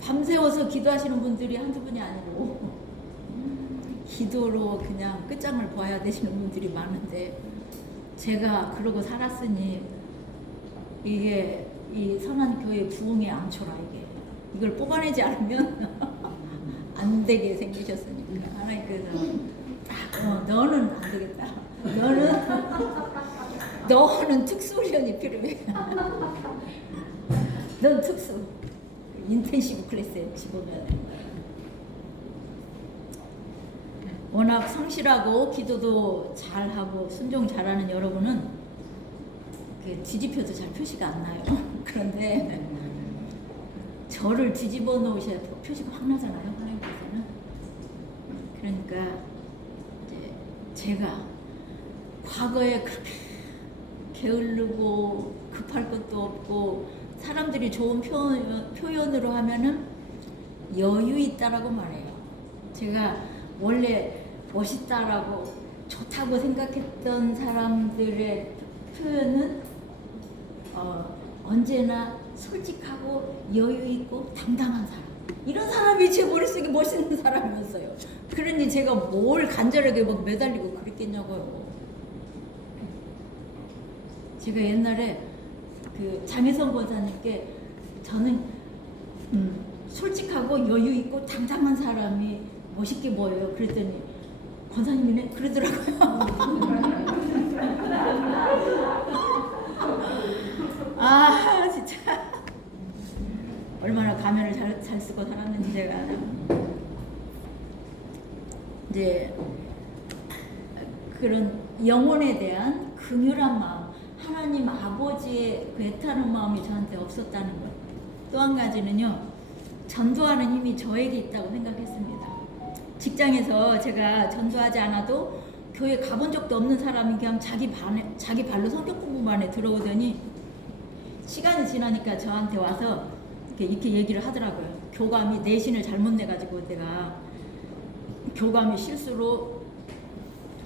밤새워서 기도하시는 분들이 한두 분이 아니고 기도로 그냥 끝장을 봐야 되시는 분들이 많은데 제가 그러고 살았으니 이게 이 선한교회 부흥의 암초라 이게. 이걸 뽑아내지 않으면 안 되게 생기셨으니까 하나님께서 너는 안 되겠다. 너는 특수훈련이 필요해. 넌 특수. 인텐시브 클래스에 집어넣어야 된다. 워낙 성실하고 기도도 잘하고 순종 잘하는 여러분은 뒤집혀도 잘 표시가 안 나요. 그런데 저를 뒤집어 놓으셔야 표시가 확 나잖아요. 하나님께서는. 그러니까 이제 제가 과거에 그렇게 게으르고 급할 것도 없고 사람들이 좋은 표현으로 하면은 여유 있다라고 말해요. 제가 원래 멋있다라고 좋다고 생각했던 사람들의 표현은 언제나 솔직하고 여유 있고 당당한 사람. 이런 사람이 제 머릿속에 멋있는 사람이었어요. 그러니 제가 뭘 간절하게 막 매달리고 그랬겠냐고요. 제가 옛날에 그 장혜성 권사님께 저는 솔직하고 여유 있고 당당한 사람이 멋있게 보여요. 그랬더니 권사님이 그러더라고요. 아 진짜 얼마나 가면을 잘 쓰고 살았는지 제가. 이제 그런 영혼에 대한 긍휼한 마음, 하나님 아버지의 그 애타는 마음이 저한테 없었다는 것. 또 한 가지는요, 전도하는 힘이 저에게 있다고 생각했습니다. 직장에서 제가 전도하지 않아도 교회 가본 적도 없는 사람이 그냥 자기 발로 성경 공부만 해 들어오더니 시간이 지나니까 저한테 와서 이렇게 얘기를 하더라고요. 교감이 내신을 잘못 내가지고 내가 교감이 실수로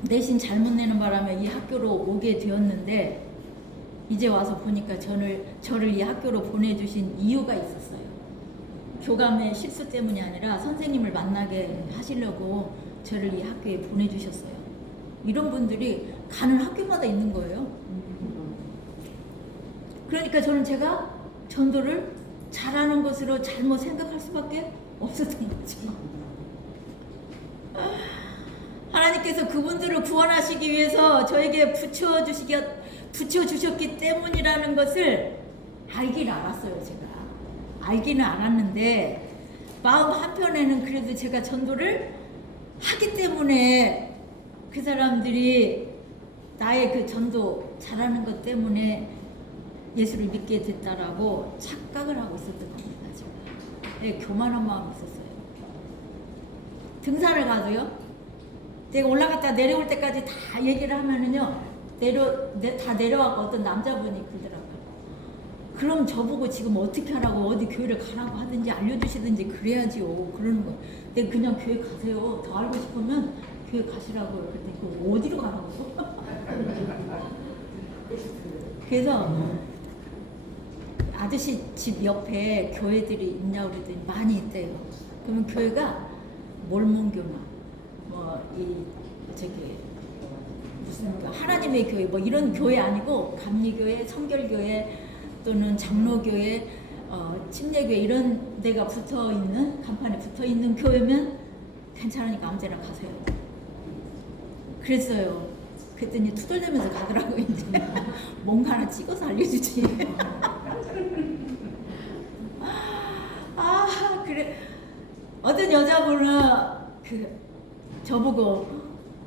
내신 잘못 내는 바람에 이 학교로 오게 되었는데 이제 와서 보니까 저를 이 학교로 보내주신 이유가 있었어요. 교감의 실수 때문이 아니라 선생님을 만나게 하시려고 저를 이 학교에 보내주셨어요. 이런 분들이 가는 학교마다 있는 거예요. 그러니까 저는 제가 전도를 잘하는 것으로 잘못 생각할 수밖에 없었던 거죠. 하나님께서 그분들을 구원하시기 위해서 저에게 붙여주셨기 때문이라는 것을 알긴 알았어요. 제가 알기는 알았는데 마음 한편에는 그래도 제가 전도를 하기 때문에 그 사람들이 나의 그 전도 잘하는 것 때문에 예수를 믿게 됐다라고 착각을 하고 있었던 겁니다. 제가. 네, 교만한 마음이 있었어요. 등산을 가도요, 내가 올라갔다 내려올 때까지 다 얘기를 하면은요, 다 내려와서 어떤 남자분이 그러더라고요. 그럼 저보고 지금 어떻게 하라고 어디 교회를 가라고 하든지 알려주시든지 그래야지요. 그러는 거. 근데 그냥 교회 가세요. 더 알고 싶으면 교회 가시라고요. 그랬더니 그 어디로 가라고? 그래서 아저씨 집 옆에 교회들이 있냐고 그랬더니 많이 있대요. 그러면 교회가 몰몬교나 뭐 이 저기 무슨 하나님의 교회 뭐 이런 교회 아니고 감리교회, 성결교회 또는 장로교회, 침례교회 이런 데가 붙어 있는 간판에 붙어 있는 교회면 괜찮으니까 아무데나 가세요. 그랬어요. 그랬더니 투덜대면서 가더라고요. 이제 뭔가 하나 찍어서 알려주지. 아 그래. 어떤 여자분은 저보고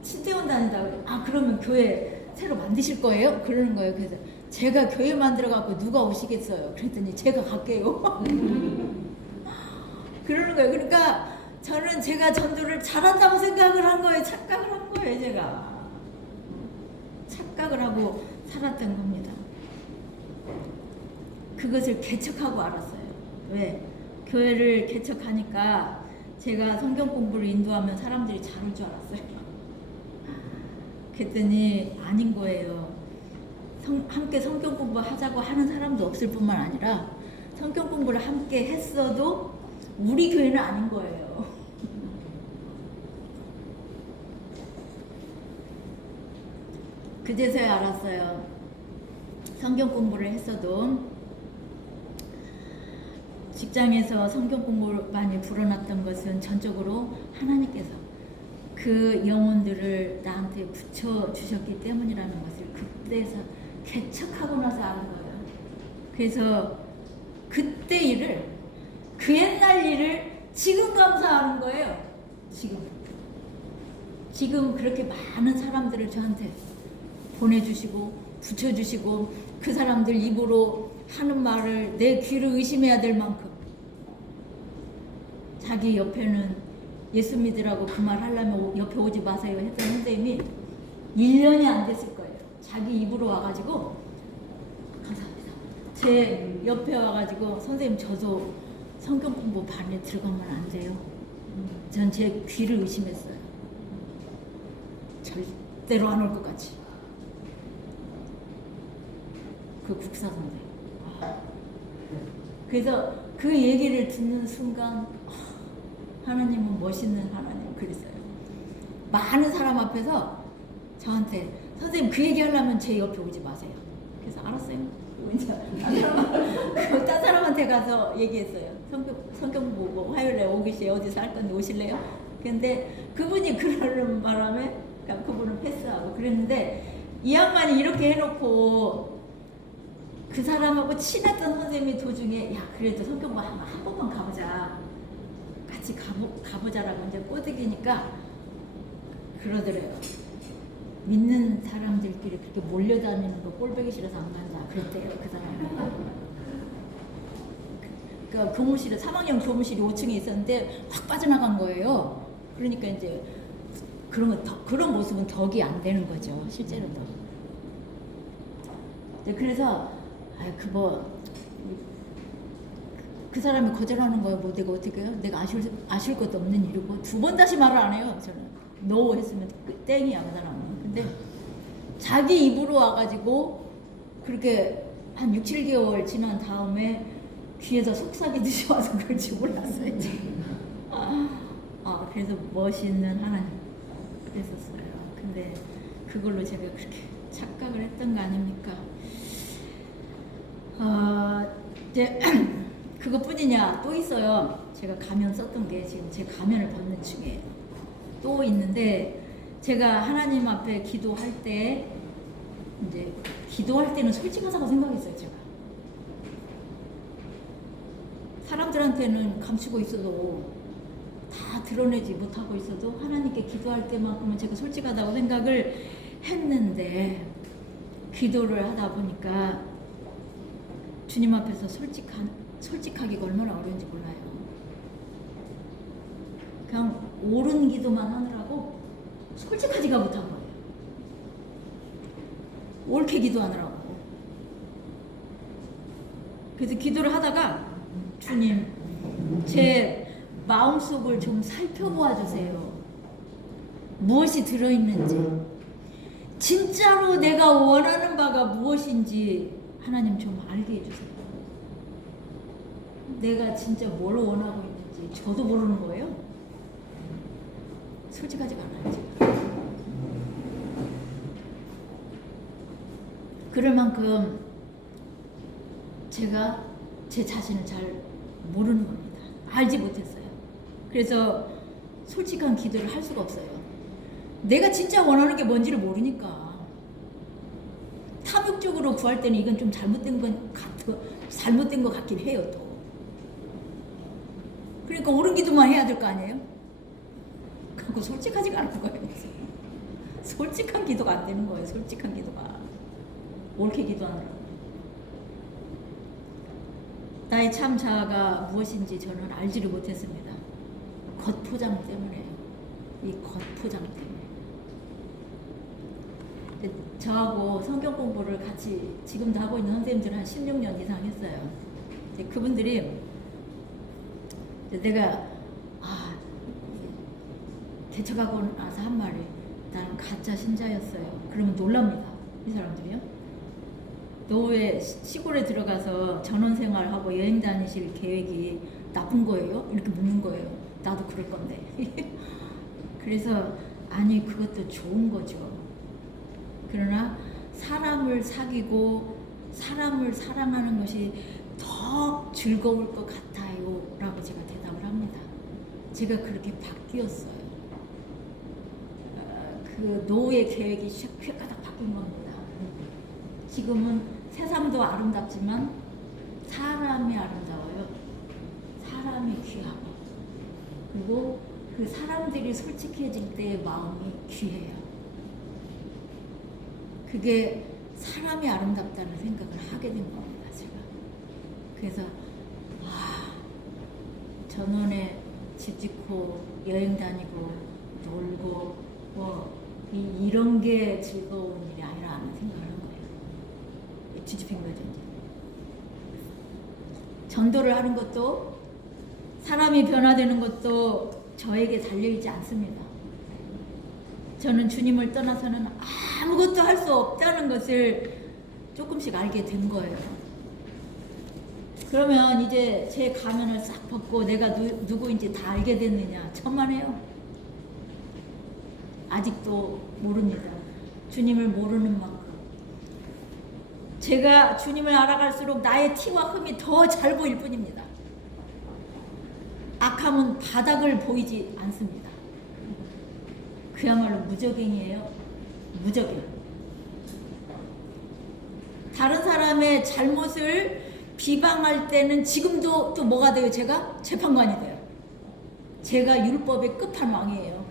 신대원 다닌다고. 아 그러면 교회 새로 만드실 거예요? 그러는 거예요. 그래서 제가 교회 만들어갖고 누가 오시겠어요? 그랬더니 제가 갈게요. 그러는 거예요. 그러니까 저는 제가 전도를 잘한다고 생각을 한 거예요. 착각을 한 거예요. 제가 착각을 하고 살았던 겁니다. 그것을 개척하고 알았어요. 왜? 교회를 개척하니까 제가 성경 공부를 인도하면 사람들이 잘 올 줄 알았어요. 그랬더니 아닌 거예요. 함께 성경 공부하자고 하는 사람도 없을 뿐만 아니라 성경 공부를 함께 했어도 우리 교회는 아닌 거예요. 그제서야 알았어요. 성경 공부를 했어도 직장에서 성경 공부를 많이 불어났던 것은 전적으로 하나님께서 그 영혼들을 나한테 붙여주셨기 때문이라는 것을 그때서 개척하고 나서 아는 거예요. 그래서 그때 일을, 그 옛날 일을 지금 감사하는 거예요. 지금 그렇게 많은 사람들을 저한테 보내주시고 붙여주시고 그 사람들 입으로 하는 말을 내 귀를 의심해야 될 만큼 자기 옆에는 예수 믿으라고 그 말 하려면 옆에 오지 마세요 했던 선생님이 1년이 안 됐을 거예요. 자기 입으로 와가지고 감사합니다. 제 옆에 와가지고 선생님 저도 성경 공부 반에 들어가면 안 돼요. 전 제 귀를 의심했어요. 절대로 안 올 것 같이. 그 국사 선생님. 그래서 그 얘기를 듣는 순간 하나님은 멋있는 하나님 그랬어요. 많은 사람 앞에서 저한테 선생님 그 얘기 하려면 제 옆에 오지 마세요. 그래서 알았어요. 딴 사람한테 가서 얘기했어요. 성경 보고 화요일에 오기시 어디서 할 건데 오실래요? 근데 그분이 그러는 바람에 그분은 패스하고 그랬는데 이 양반이 이렇게 해놓고 그 사람하고 친했던 선생님이 도중에 야 그래도 성경부 한 번만 가보자 같이 가보자라고 이제 꼬드기니까 그러더래요. 믿는 사람들끼리 그렇게 몰려다니는 거 꼴보기 싫어서 안 간다 그랬대요. 그 사람이. 그러니까 교무실에 3학년 교무실이 5층에 있었는데 확 빠져나간 거예요. 그러니까 이제 그런 모습은 덕이 안 되는 거죠. 실제로 덕. 그래서 그 사람이 거절하는 거예요. 뭐 내가 어떻게 해요? 내가 아실 것도 없는 일이고 2번 다시 말을 안 해요. 저는 노 했으면 땡이야 그 사람은. 근데 자기 입으로 와가지고 그렇게 한 6, 7개월 지난 다음에 귀에서 속삭이듯이 와서 그럴지 몰랐어요. 그래서 멋있는 하나님 그랬었어요. 근데 그걸로 제가 그렇게 착각을 했던 거 아닙니까? 이제 그것뿐이냐 또 있어요. 제가 가면 썼던 게 지금 제 가면을 벗는 중이에요. 또 있는데 제가 하나님 앞에 기도할 때 이제 기도할 때는 솔직하다고 생각했어요. 제가 사람들한테는 감추고 있어도 다 드러내지 못하고 있어도 하나님께 기도할 때만큼은 제가 솔직하다고 생각을 했는데 기도를 하다 보니까 주님 앞에서 솔직하기가 얼마나 어려운지 몰라요. 그냥 옳은 기도만 하느라고 솔직하지가 못한 거예요. 옳게 기도하느라고. 그래서 기도를 하다가 주님 제 마음속을 좀 살펴보아 주세요. 무엇이 들어있는지, 진짜로 내가 원하는 바가 무엇인지 하나님 좀 알게 해주세요. 내가 진짜 뭘 원하고 있는지 저도 모르는 거예요. 솔직하지가 않아요, 제가. 그럴 만큼 제가 제 자신을 잘 모르는 겁니다. 알지 못했어요. 그래서 솔직한 기도를 할 수가 없어요. 내가 진짜 원하는 게 뭔지를 모르니까. 탐욕적으로 구할 때는 이건 좀 잘못된 것 같긴 해요, 또. 그러니까 옳은 기도만 해야 될 거 아니에요? 그거 솔직하지가 않은 거예요. 솔직한 기도가 안 되는 거예요, 솔직한 기도가. 옳게 기도하느라고. 나의 참 자아가 무엇인지 저는 알지를 못했습니다. 겉포장 때문에요. 이 겉포장 때문에. 저하고 성경 공부를 같이 지금도 하고 있는 선생님들 한 16년 이상 했어요. 그분들이 내가 개척하고 나서 한 말이 나는 가짜 신자였어요. 그러면 놀랍니다. 이 사람들이요. 너 왜 시골에 들어가서 전원생활하고 여행 다니실 계획이 나쁜 거예요? 이렇게 묻는 거예요. 나도 그럴 건데. 그래서 아니 그것도 좋은 거죠. 그러나 사람을 사귀고 사람을 사랑하는 것이 더 즐거울 것 같아요 라고 제가 대답을 합니다. 제가 그렇게 바뀌었어요. 그 노후의 계획이 휙가닥 바뀐 겁니다. 지금은 세상도 아름답지만 사람이 아름다워요. 사람이 귀하고, 그리고 그 사람들이 솔직해질 때의 마음이 귀해요. 그게 사람이 아름답다는 생각을 하게 된 겁니다, 제가. 그래서 전원에 집 짓고 여행 다니고 놀고 이런 게 즐거운 일이 아니라 하는 생각을 한 거예요. 뒤집힌 거죠, 이제. 전도를 하는 것도 사람이 변화되는 것도 저에게 달려있지 않습니다. 저는 주님을 떠나서는 아무것도 할 수 없다는 것을 조금씩 알게 된 거예요. 그러면 이제 제 가면을 싹 벗고 내가 누구인지 다 알게 됐느냐? 천만에요. 아직도 모릅니다. 주님을 모르는 만큼. 제가 주님을 알아갈수록 나의 티와 흠이 더 잘 보일 뿐입니다. 악함은 바닥을 보이지 않습니다. 그야말로 무적행이에요. 무적행. 다른 사람의 잘못을 비방할 때는 지금도 또 뭐가 돼요? 제가 재판관이 돼요. 제가 율법의 끝판왕이에요.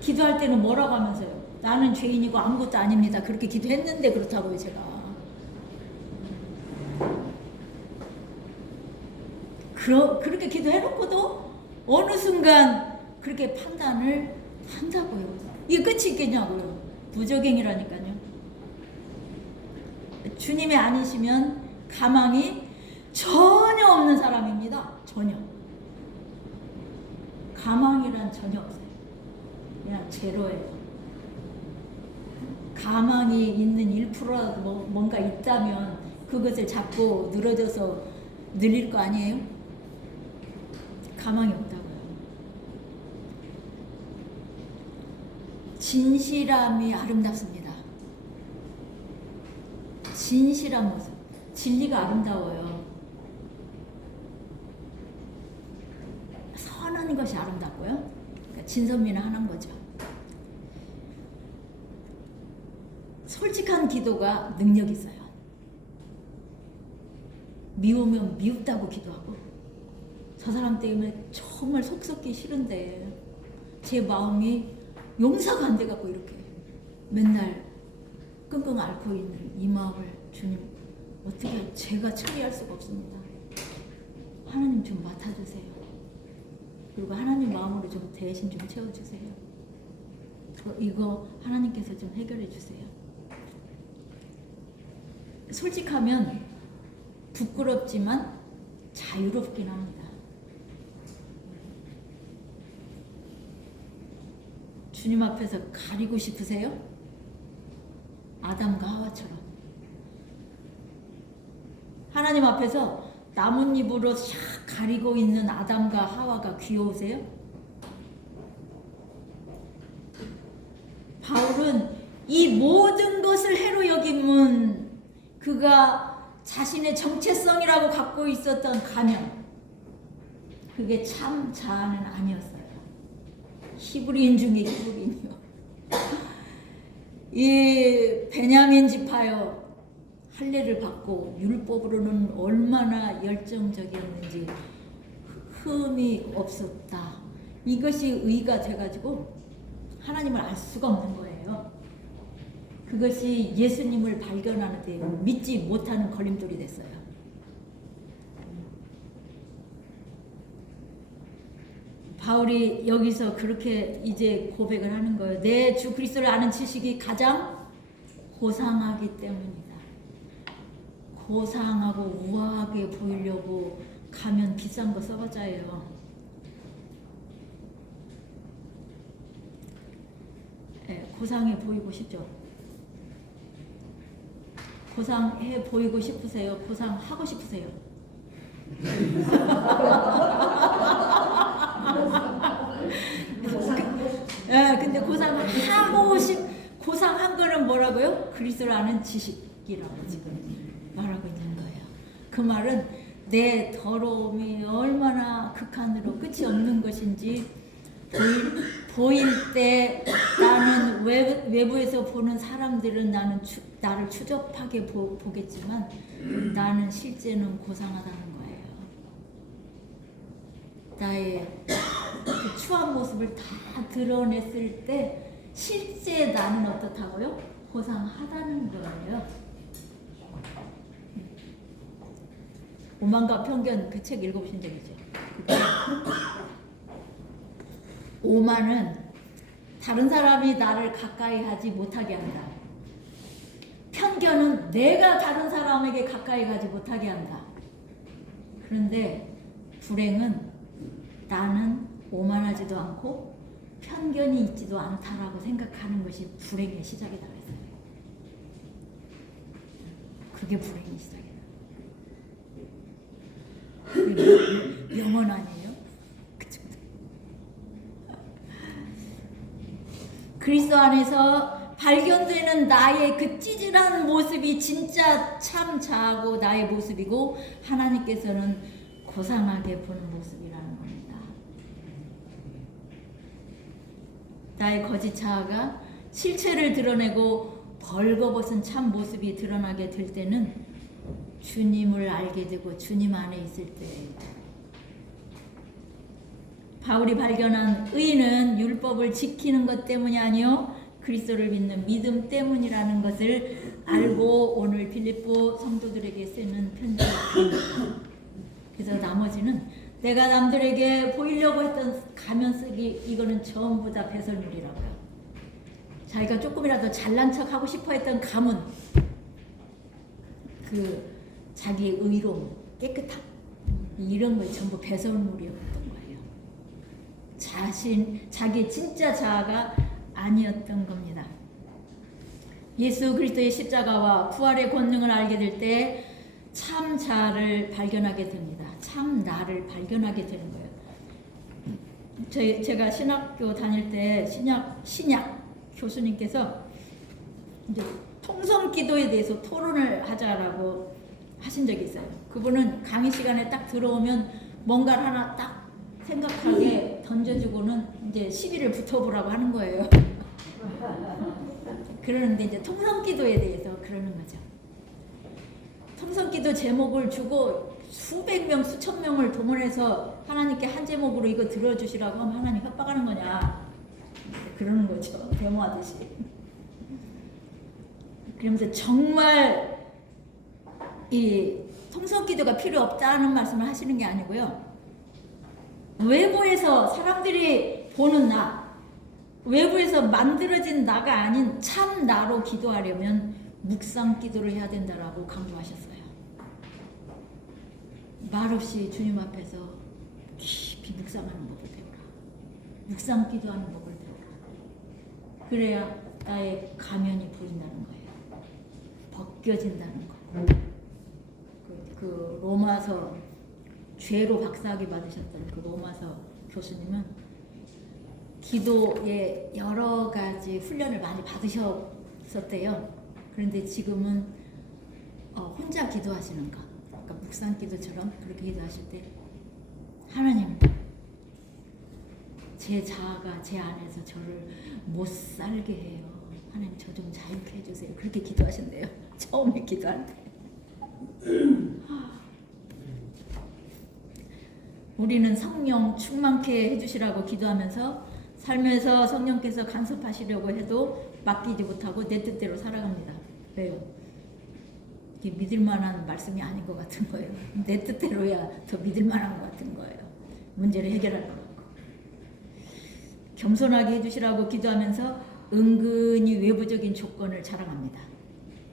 기도할 때는 뭐라고 하면서요? 나는 죄인이고 아무것도 아닙니다. 그렇게 기도했는데 그렇다고요, 제가. 그렇게 기도해놓고도 어느 순간 그렇게 판단을 한다고요. 이게 끝이 있겠냐고요. 부적행이라니까요. 주님이 아니시면 가망이 전혀 없는 사람입니다. 전혀. 가망이란 전혀 없어요. 그냥 제로예요. 가망이 있는 1%라도 뭔가 있다면 그것을 잡고 늘어져서 늘릴 거 아니에요? 가망이 없다고요. 진실함이 아름답습니다. 진실한 모습. 진리가 아름다워요. 선한 것이 아름답고요. 그러니까 진선미는 하나인 거죠. 솔직한 기도가 능력 있어요. 미우면 미웠다고 기도하고, 저 사람 때문에 정말 속 썩기 싫은데 제 마음이 용서가 안 돼갖고 이렇게 맨날 끙끙 앓고 있는 이 마음을 주님 어떻게 제가 처리할 수가 없습니다. 하나님 좀 맡아주세요. 그리고 하나님 마음으로 좀 대신 좀 채워주세요. 이거 하나님께서 좀 해결해 주세요. 솔직하면 부끄럽지만 자유롭긴 합니다. 주님 앞에서 가리고 싶으세요? 아담과 하와처럼. 하나님 앞에서 나뭇잎으로 샥 가리고 있는 아담과 하와가 귀여우세요? 바울은 이 모든 것을 해로 여김은 그가 자신의 정체성이라고 갖고 있었던 가면, 그게 참 자아는 아니었어요. 히브리인 중에 히브리인이요. 이 베냐민 지파여 할례를 받고 율법으로는 얼마나 열정적이었는지 흠이 없었다. 이것이 의가 돼가지고 하나님을 알 수가 없는 거예요. 그것이 예수님을 발견하는 데 믿지 못하는 걸림돌이 됐어요. 바울이 여기서 그렇게 이제 고백을 하는 거예요. 내 주 그리스도를 아는 지식이 가장 고상하기 때문이다. 고상하고 우아하게 보이려고 가면 비싼 거 써봤자예요. 고상해 보이고 싶죠? 고상해 보이고 싶으세요? 고상하고 싶으세요? 근데 고상한 거는 뭐라고요? 그리스도를 아는 지식이라고 지금 말하고 있는 거예요. 그 말은 내 더러움이 얼마나 극한으로 끝이 없는 것인지 보일 때 나는 외부에서 보는 사람들은 나를 추접하게 보겠지만 나는 실제는 고상하다는 거예요. 나의 그 추한 모습을 다 드러냈을 때 실제 나는 어떻다고요? 고상하다는 거예요. 오만과 편견 그 책 읽어보신 적 있죠? 오만은 다른 사람이 나를 가까이 하지 못하게 한다. 편견은 내가 다른 사람에게 가까이 가지 못하게 한다. 그런데 불행은 나는 오만하지도 않고 편견이 있지도 않다라고 생각하는 것이 불행의 시작이다 그랬어요. 그게 불행의 시작이다. 명언 아니에요? 그쵸? 그리스도 안에서 발견되는 나의 그 찌질한 모습이 진짜 참 자하고 나의 모습이고 하나님께서는 고상하게 보는 모습이라는 겁니다. 나의 거짓 자아가 실체를 드러내고 벌거벗은 참 모습이 드러나게 될 때는 주님을 알게 되고 주님 안에 있을 때예요. 바울이 발견한 의는 율법을 지키는 것 때문이 아니요 그리스도를 믿는 믿음 때문이라는 것을 알고 오늘 빌립보 성도들에게 쓰는 편지입니다. 그래서 나머지는 내가 남들에게 보이려고 했던 가면 쓰기 이거는 전부 다 배설물이라고요. 자기가 조금이라도 잘난 척 하고 싶어 했던 감은 그 자기 의로움, 깨끗함 이런 거 전부 배설물이었던 거예요. 자기의 진짜 자아가 아니었던 겁니다. 예수 그리스도의 십자가와 부활의 권능을 알게 될 때 참 자아를 발견하게 됩니다. 참 나를 발견하게 되는 거예요. 제가 신학교 다닐 때 신약 교수님께서 이제 통성 기도에 대해서 토론을 하자라고 하신 적이 있어요. 그분은 강의 시간에 딱 들어오면 뭔가를 하나 딱 생각하게 던져주고는 이제 시비를 붙어보라고 하는 거예요. 그러는데 이제 통성 기도에 대해서 그러는 거죠. 통성 기도 제목을 주고 수백 명, 수천 명을 동원해서 하나님께 한 제목으로 이거 들어주시라고 하면 하나님 협박하는 거냐. 그러는 거죠. 데모하듯이. 그러면서 정말 이 통성 기도가 필요 없다는 말씀을 하시는 게 아니고요. 외부에서 사람들이 보는 나, 외부에서 만들어진 나가 아닌 참 나로 기도하려면 묵상 기도를 해야 된다라고 강조하셨어요. 말없이 주님 앞에서 깊이 묵상하는 법을 배우라. 묵상 기도하는 법을 배우라. 그래야 나의 가면이 보인다는 거예요. 벗겨진다는 거예요. 그 로마서 죄로 박사학위 받으셨던 그 로마서 교수님은 기도에 여러 가지 훈련을 많이 받으셨었대요. 그런데 지금은 혼자 기도하시는 것, 그러니까 묵상 기도처럼 그렇게 기도하실 때 하나님, 제 자아가 제 안에서 저를 못 살게 해요. 하나님 저 좀 자유케 해주세요. 그렇게 기도하신대요. 처음에 기도할 때. 우리는 성령 충만케 해주시라고 기도하면서 삶에서 성령께서 간섭하시려고 해도 맡기지 못하고 내 뜻대로 살아갑니다. 왜요? 이게 믿을 만한 말씀이 아닌 것 같은 거예요. 내 뜻대로야 더 믿을 만한 것 같은 거예요. 문제를 해결하려고. 겸손하게 해주시라고 기도하면서 은근히 외부적인 조건을 자랑합니다.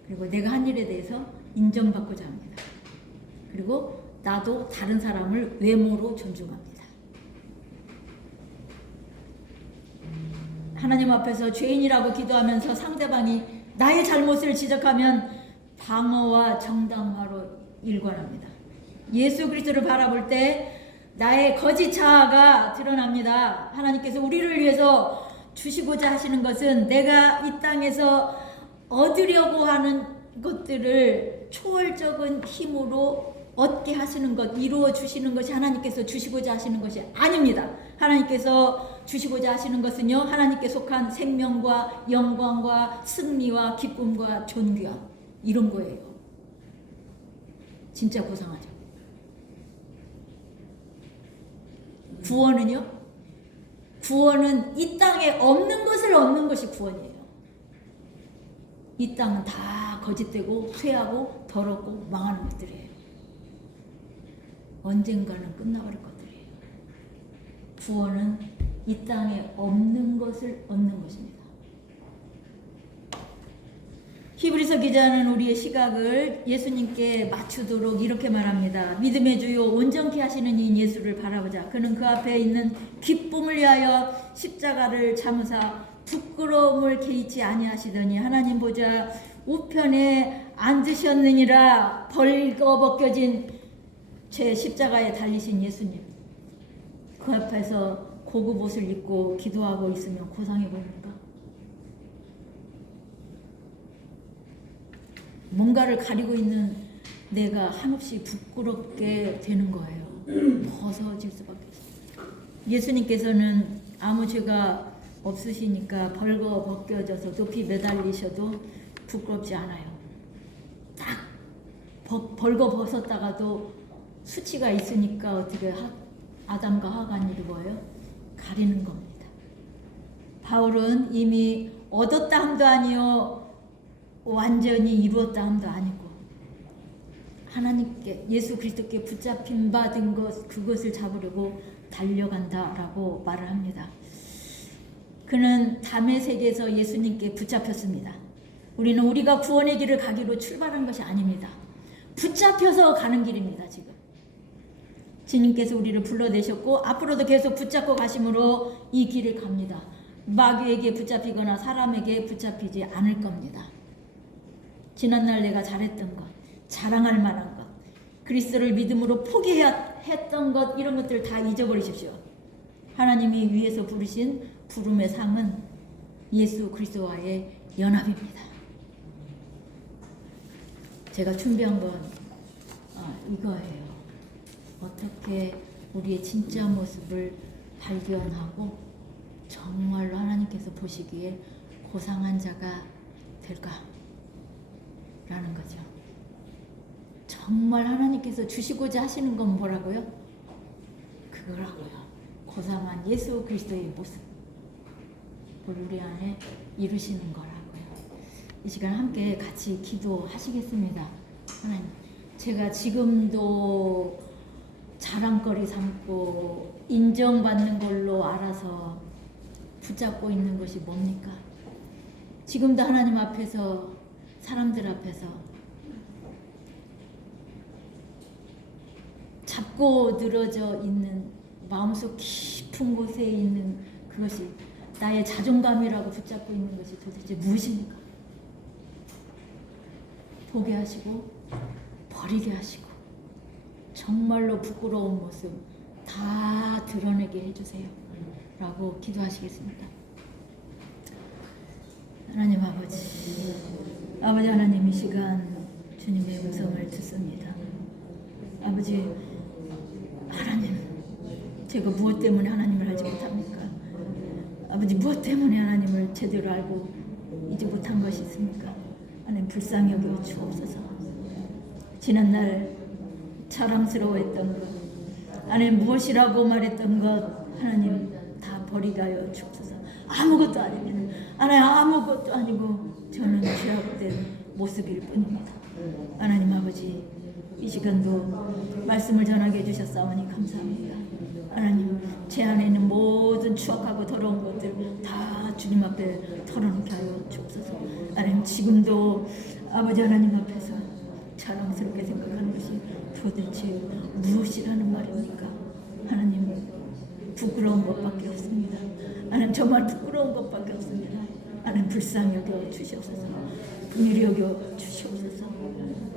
그리고 내가 한 일에 대해서 인정받고자 합니다. 그리고 나도 다른 사람을 외모로 존중합니다. 하나님 앞에서 죄인이라고 기도하면서 상대방이 나의 잘못을 지적하면 방어와 정당화로 일관합니다. 예수 그리스도를 바라볼 때 나의 거짓 자아가 드러납니다. 하나님께서 우리를 위해서 주시고자 하시는 것은 내가 이 땅에서 얻으려고 하는 것들을 초월적인 힘으로 얻게 하시는 것, 이루어 주시는 것이 하나님께서 주시고자 하시는 것이 아닙니다. 하나님께서 주시고자 하시는 것은요, 하나님께 속한 생명과 영광과 승리와 기쁨과 존귀와 이런 거예요. 진짜 고상하죠. 구원은요? 구원은 이 땅에 없는 것을 얻는 것이 구원이에요. 이 땅은 다 거짓되고 쇠하고 더럽고 망하는 것들이에요. 언젠가는 끝나버릴 것들이에요. 구원은 이 땅에 없는 것을 얻는 것입니다. 히브리서 기자는 우리의 시각을 예수님께 맞추도록 이렇게 말합니다. 믿음의 주요 온전케 하시는 이 예수를 바라보자. 그는 그 앞에 있는 기쁨을 위하여 십자가를 참으사 부끄러움을 개의치 아니하시더니 하나님 보좌 우편에 앉으셨느니라. 벌거벗겨진 제 십자가에 달리신 예수님, 그 앞에서 고급 옷을 입고 기도하고 있으면 고상해 보입니까? 뭔가를 가리고 있는 내가 한없이 부끄럽게 되는 거예요. 벗어질 수밖에 없어요. 예수님께서는 아무 죄가 없으시니까 벌거벗겨져서 높이 매달리셔도 부끄럽지 않아요. 딱 벌거벗었다가도 수치가 있으니까 어떻게 아담과 하가는 일이 뭐예요? 가리는 겁니다. 바울은 이미 얻었다 함도 아니요 완전히 이루었다 함도 아니고 하나님께 예수 그리스도께 붙잡힌 바 된 것 그것을 잡으려고 달려간다라고 말을 합니다. 그는 담의 세계에서 예수님께 붙잡혔습니다. 우리는 우리가 구원의 길을 가기로 출발한 것이 아닙니다. 붙잡혀서 가는 길입니다. 지금 주님께서 우리를 불러내셨고 앞으로도 계속 붙잡고 가심으로 이 길을 갑니다. 마귀에게 붙잡히거나 사람에게 붙잡히지 않을 겁니다. 지난날 내가 잘했던 것, 자랑할 만한 것, 그리스도를 믿음으로 포기했던 것, 이런 것들을 다 잊어버리십시오. 하나님이 위에서 부르신 부름의 상은 예수 그리스도와의 연합입니다. 제가 준비한 건 이거예요. 어떻게 우리의 진짜 모습을 발견하고 정말로 하나님께서 보시기에 고상한 자가 될까? 라는 거죠. 정말 하나님께서 주시고자 하시는 건 뭐라고요? 그거라고요. 고상한 예수 그리스도의 모습. 우리 안에 이루시는 거라고요. 이 시간 함께 같이 기도하시겠습니다. 하나님, 제가 지금도 자랑거리 삼고 인정받는 걸로 알아서 붙잡고 있는 것이 뭡니까? 지금도 하나님 앞에서 사람들 앞에서 잡고 늘어져 있는 마음속 깊은 곳에 있는 그것이 나의 자존감이라고 붙잡고 있는 것이 도대체 무엇입니까? 보게 하시고 버리게 하시고 정말로 부끄러운 모습 다 드러내게 해주세요 라고 기도하시겠습니다. 하나님 아버지 하나님 이 시간 주님의 음성을 듣습니다. 아버지 하나님, 제가 무엇 때문에 하나님을 알지 못합니까? 아버지 무엇 때문에 하나님을 제대로 알고 이제 못한 것이 있습니까? 하나님 불쌍히 여겨 주옵소서. 지난날 자랑스러워했던 것, 하나님 무엇이라고 말했던 것 하나님 다 버리게 하여 주옵소서. 아무것도 아니면 하나님 아무것도 아니고 저는 죄악된 모습일 뿐입니다. 하나님 아버지 이 시간도 말씀을 전하게 해주셨사오니 감사합니다. 하나님 제 안에 있는 모든 추악하고 더러운 것들 다 주님 앞에 털어놓게 하여 주옵소서. 하나님 지금도 아버지 하나님 앞에서 자랑스럽게 생각하는 것이 도대체 무엇이라는 말입니까? 하나님 부끄러운 것밖에 없습니다. 하나님 정말 부끄러운 것밖에 없습니다. 하나님 불쌍히 여겨 주시옵소서. 긍휼히 여겨 주시옵소서.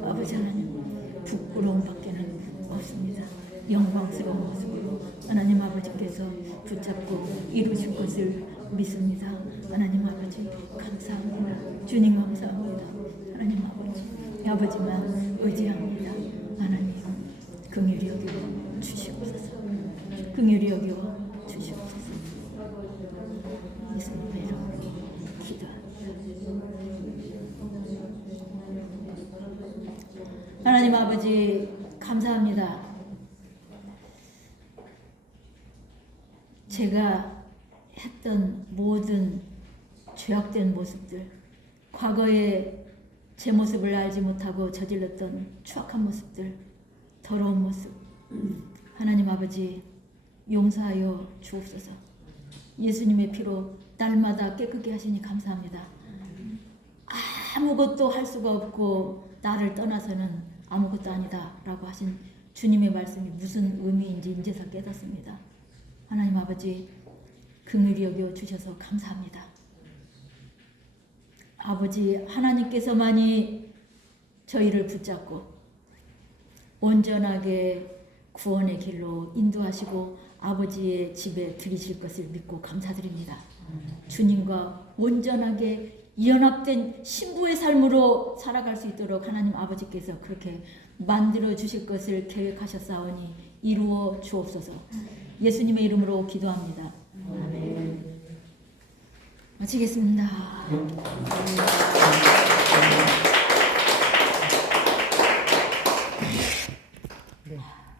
아버지 하나님 부끄러움 밖에는 없습니다. 영광스러운 모습으로 하나님 아버지께서 붙잡고 이루실 것을 믿습니다. 하나님 아버지 감사합니다. 주님 감사합니다. 하나님 아버지만 의지합니다. 하나님 긍휼히 여겨 주시옵소서. 긍휼히 여겨 주시옵소서. 예수님의 이름으로 기도합니다. 하나님 아버지 감사합니다. 제가 했던 모든 죄악된 모습들, 과거에 제 모습을 알지 못하고 저질렀던 추악한 모습들, 더러운 모습, 하나님 아버지 용서하여 주옵소서. 예수님의 피로 날마다 깨끗게 하시니 감사합니다. 아무것도 할 수가 없고 나를 떠나서는 아무것도 아니다 라고 하신 주님의 말씀이 무슨 의미인지 인제서 깨닫습니다. 하나님 아버지 긍휼히 여겨 주셔서 감사합니다. 아버지 하나님께서만이 저희를 붙잡고 온전하게 구원의 길로 인도하시고 아버지의 집에 들이실 것을 믿고 감사드립니다. 주님과 온전하게 연합된 신부의 삶으로 살아갈 수 있도록 하나님 아버지께서 그렇게 만들어 주실 것을 계획하셨사오니 이루어 주옵소서. 예수님의 이름으로 기도합니다. 아멘. 마치겠습니다.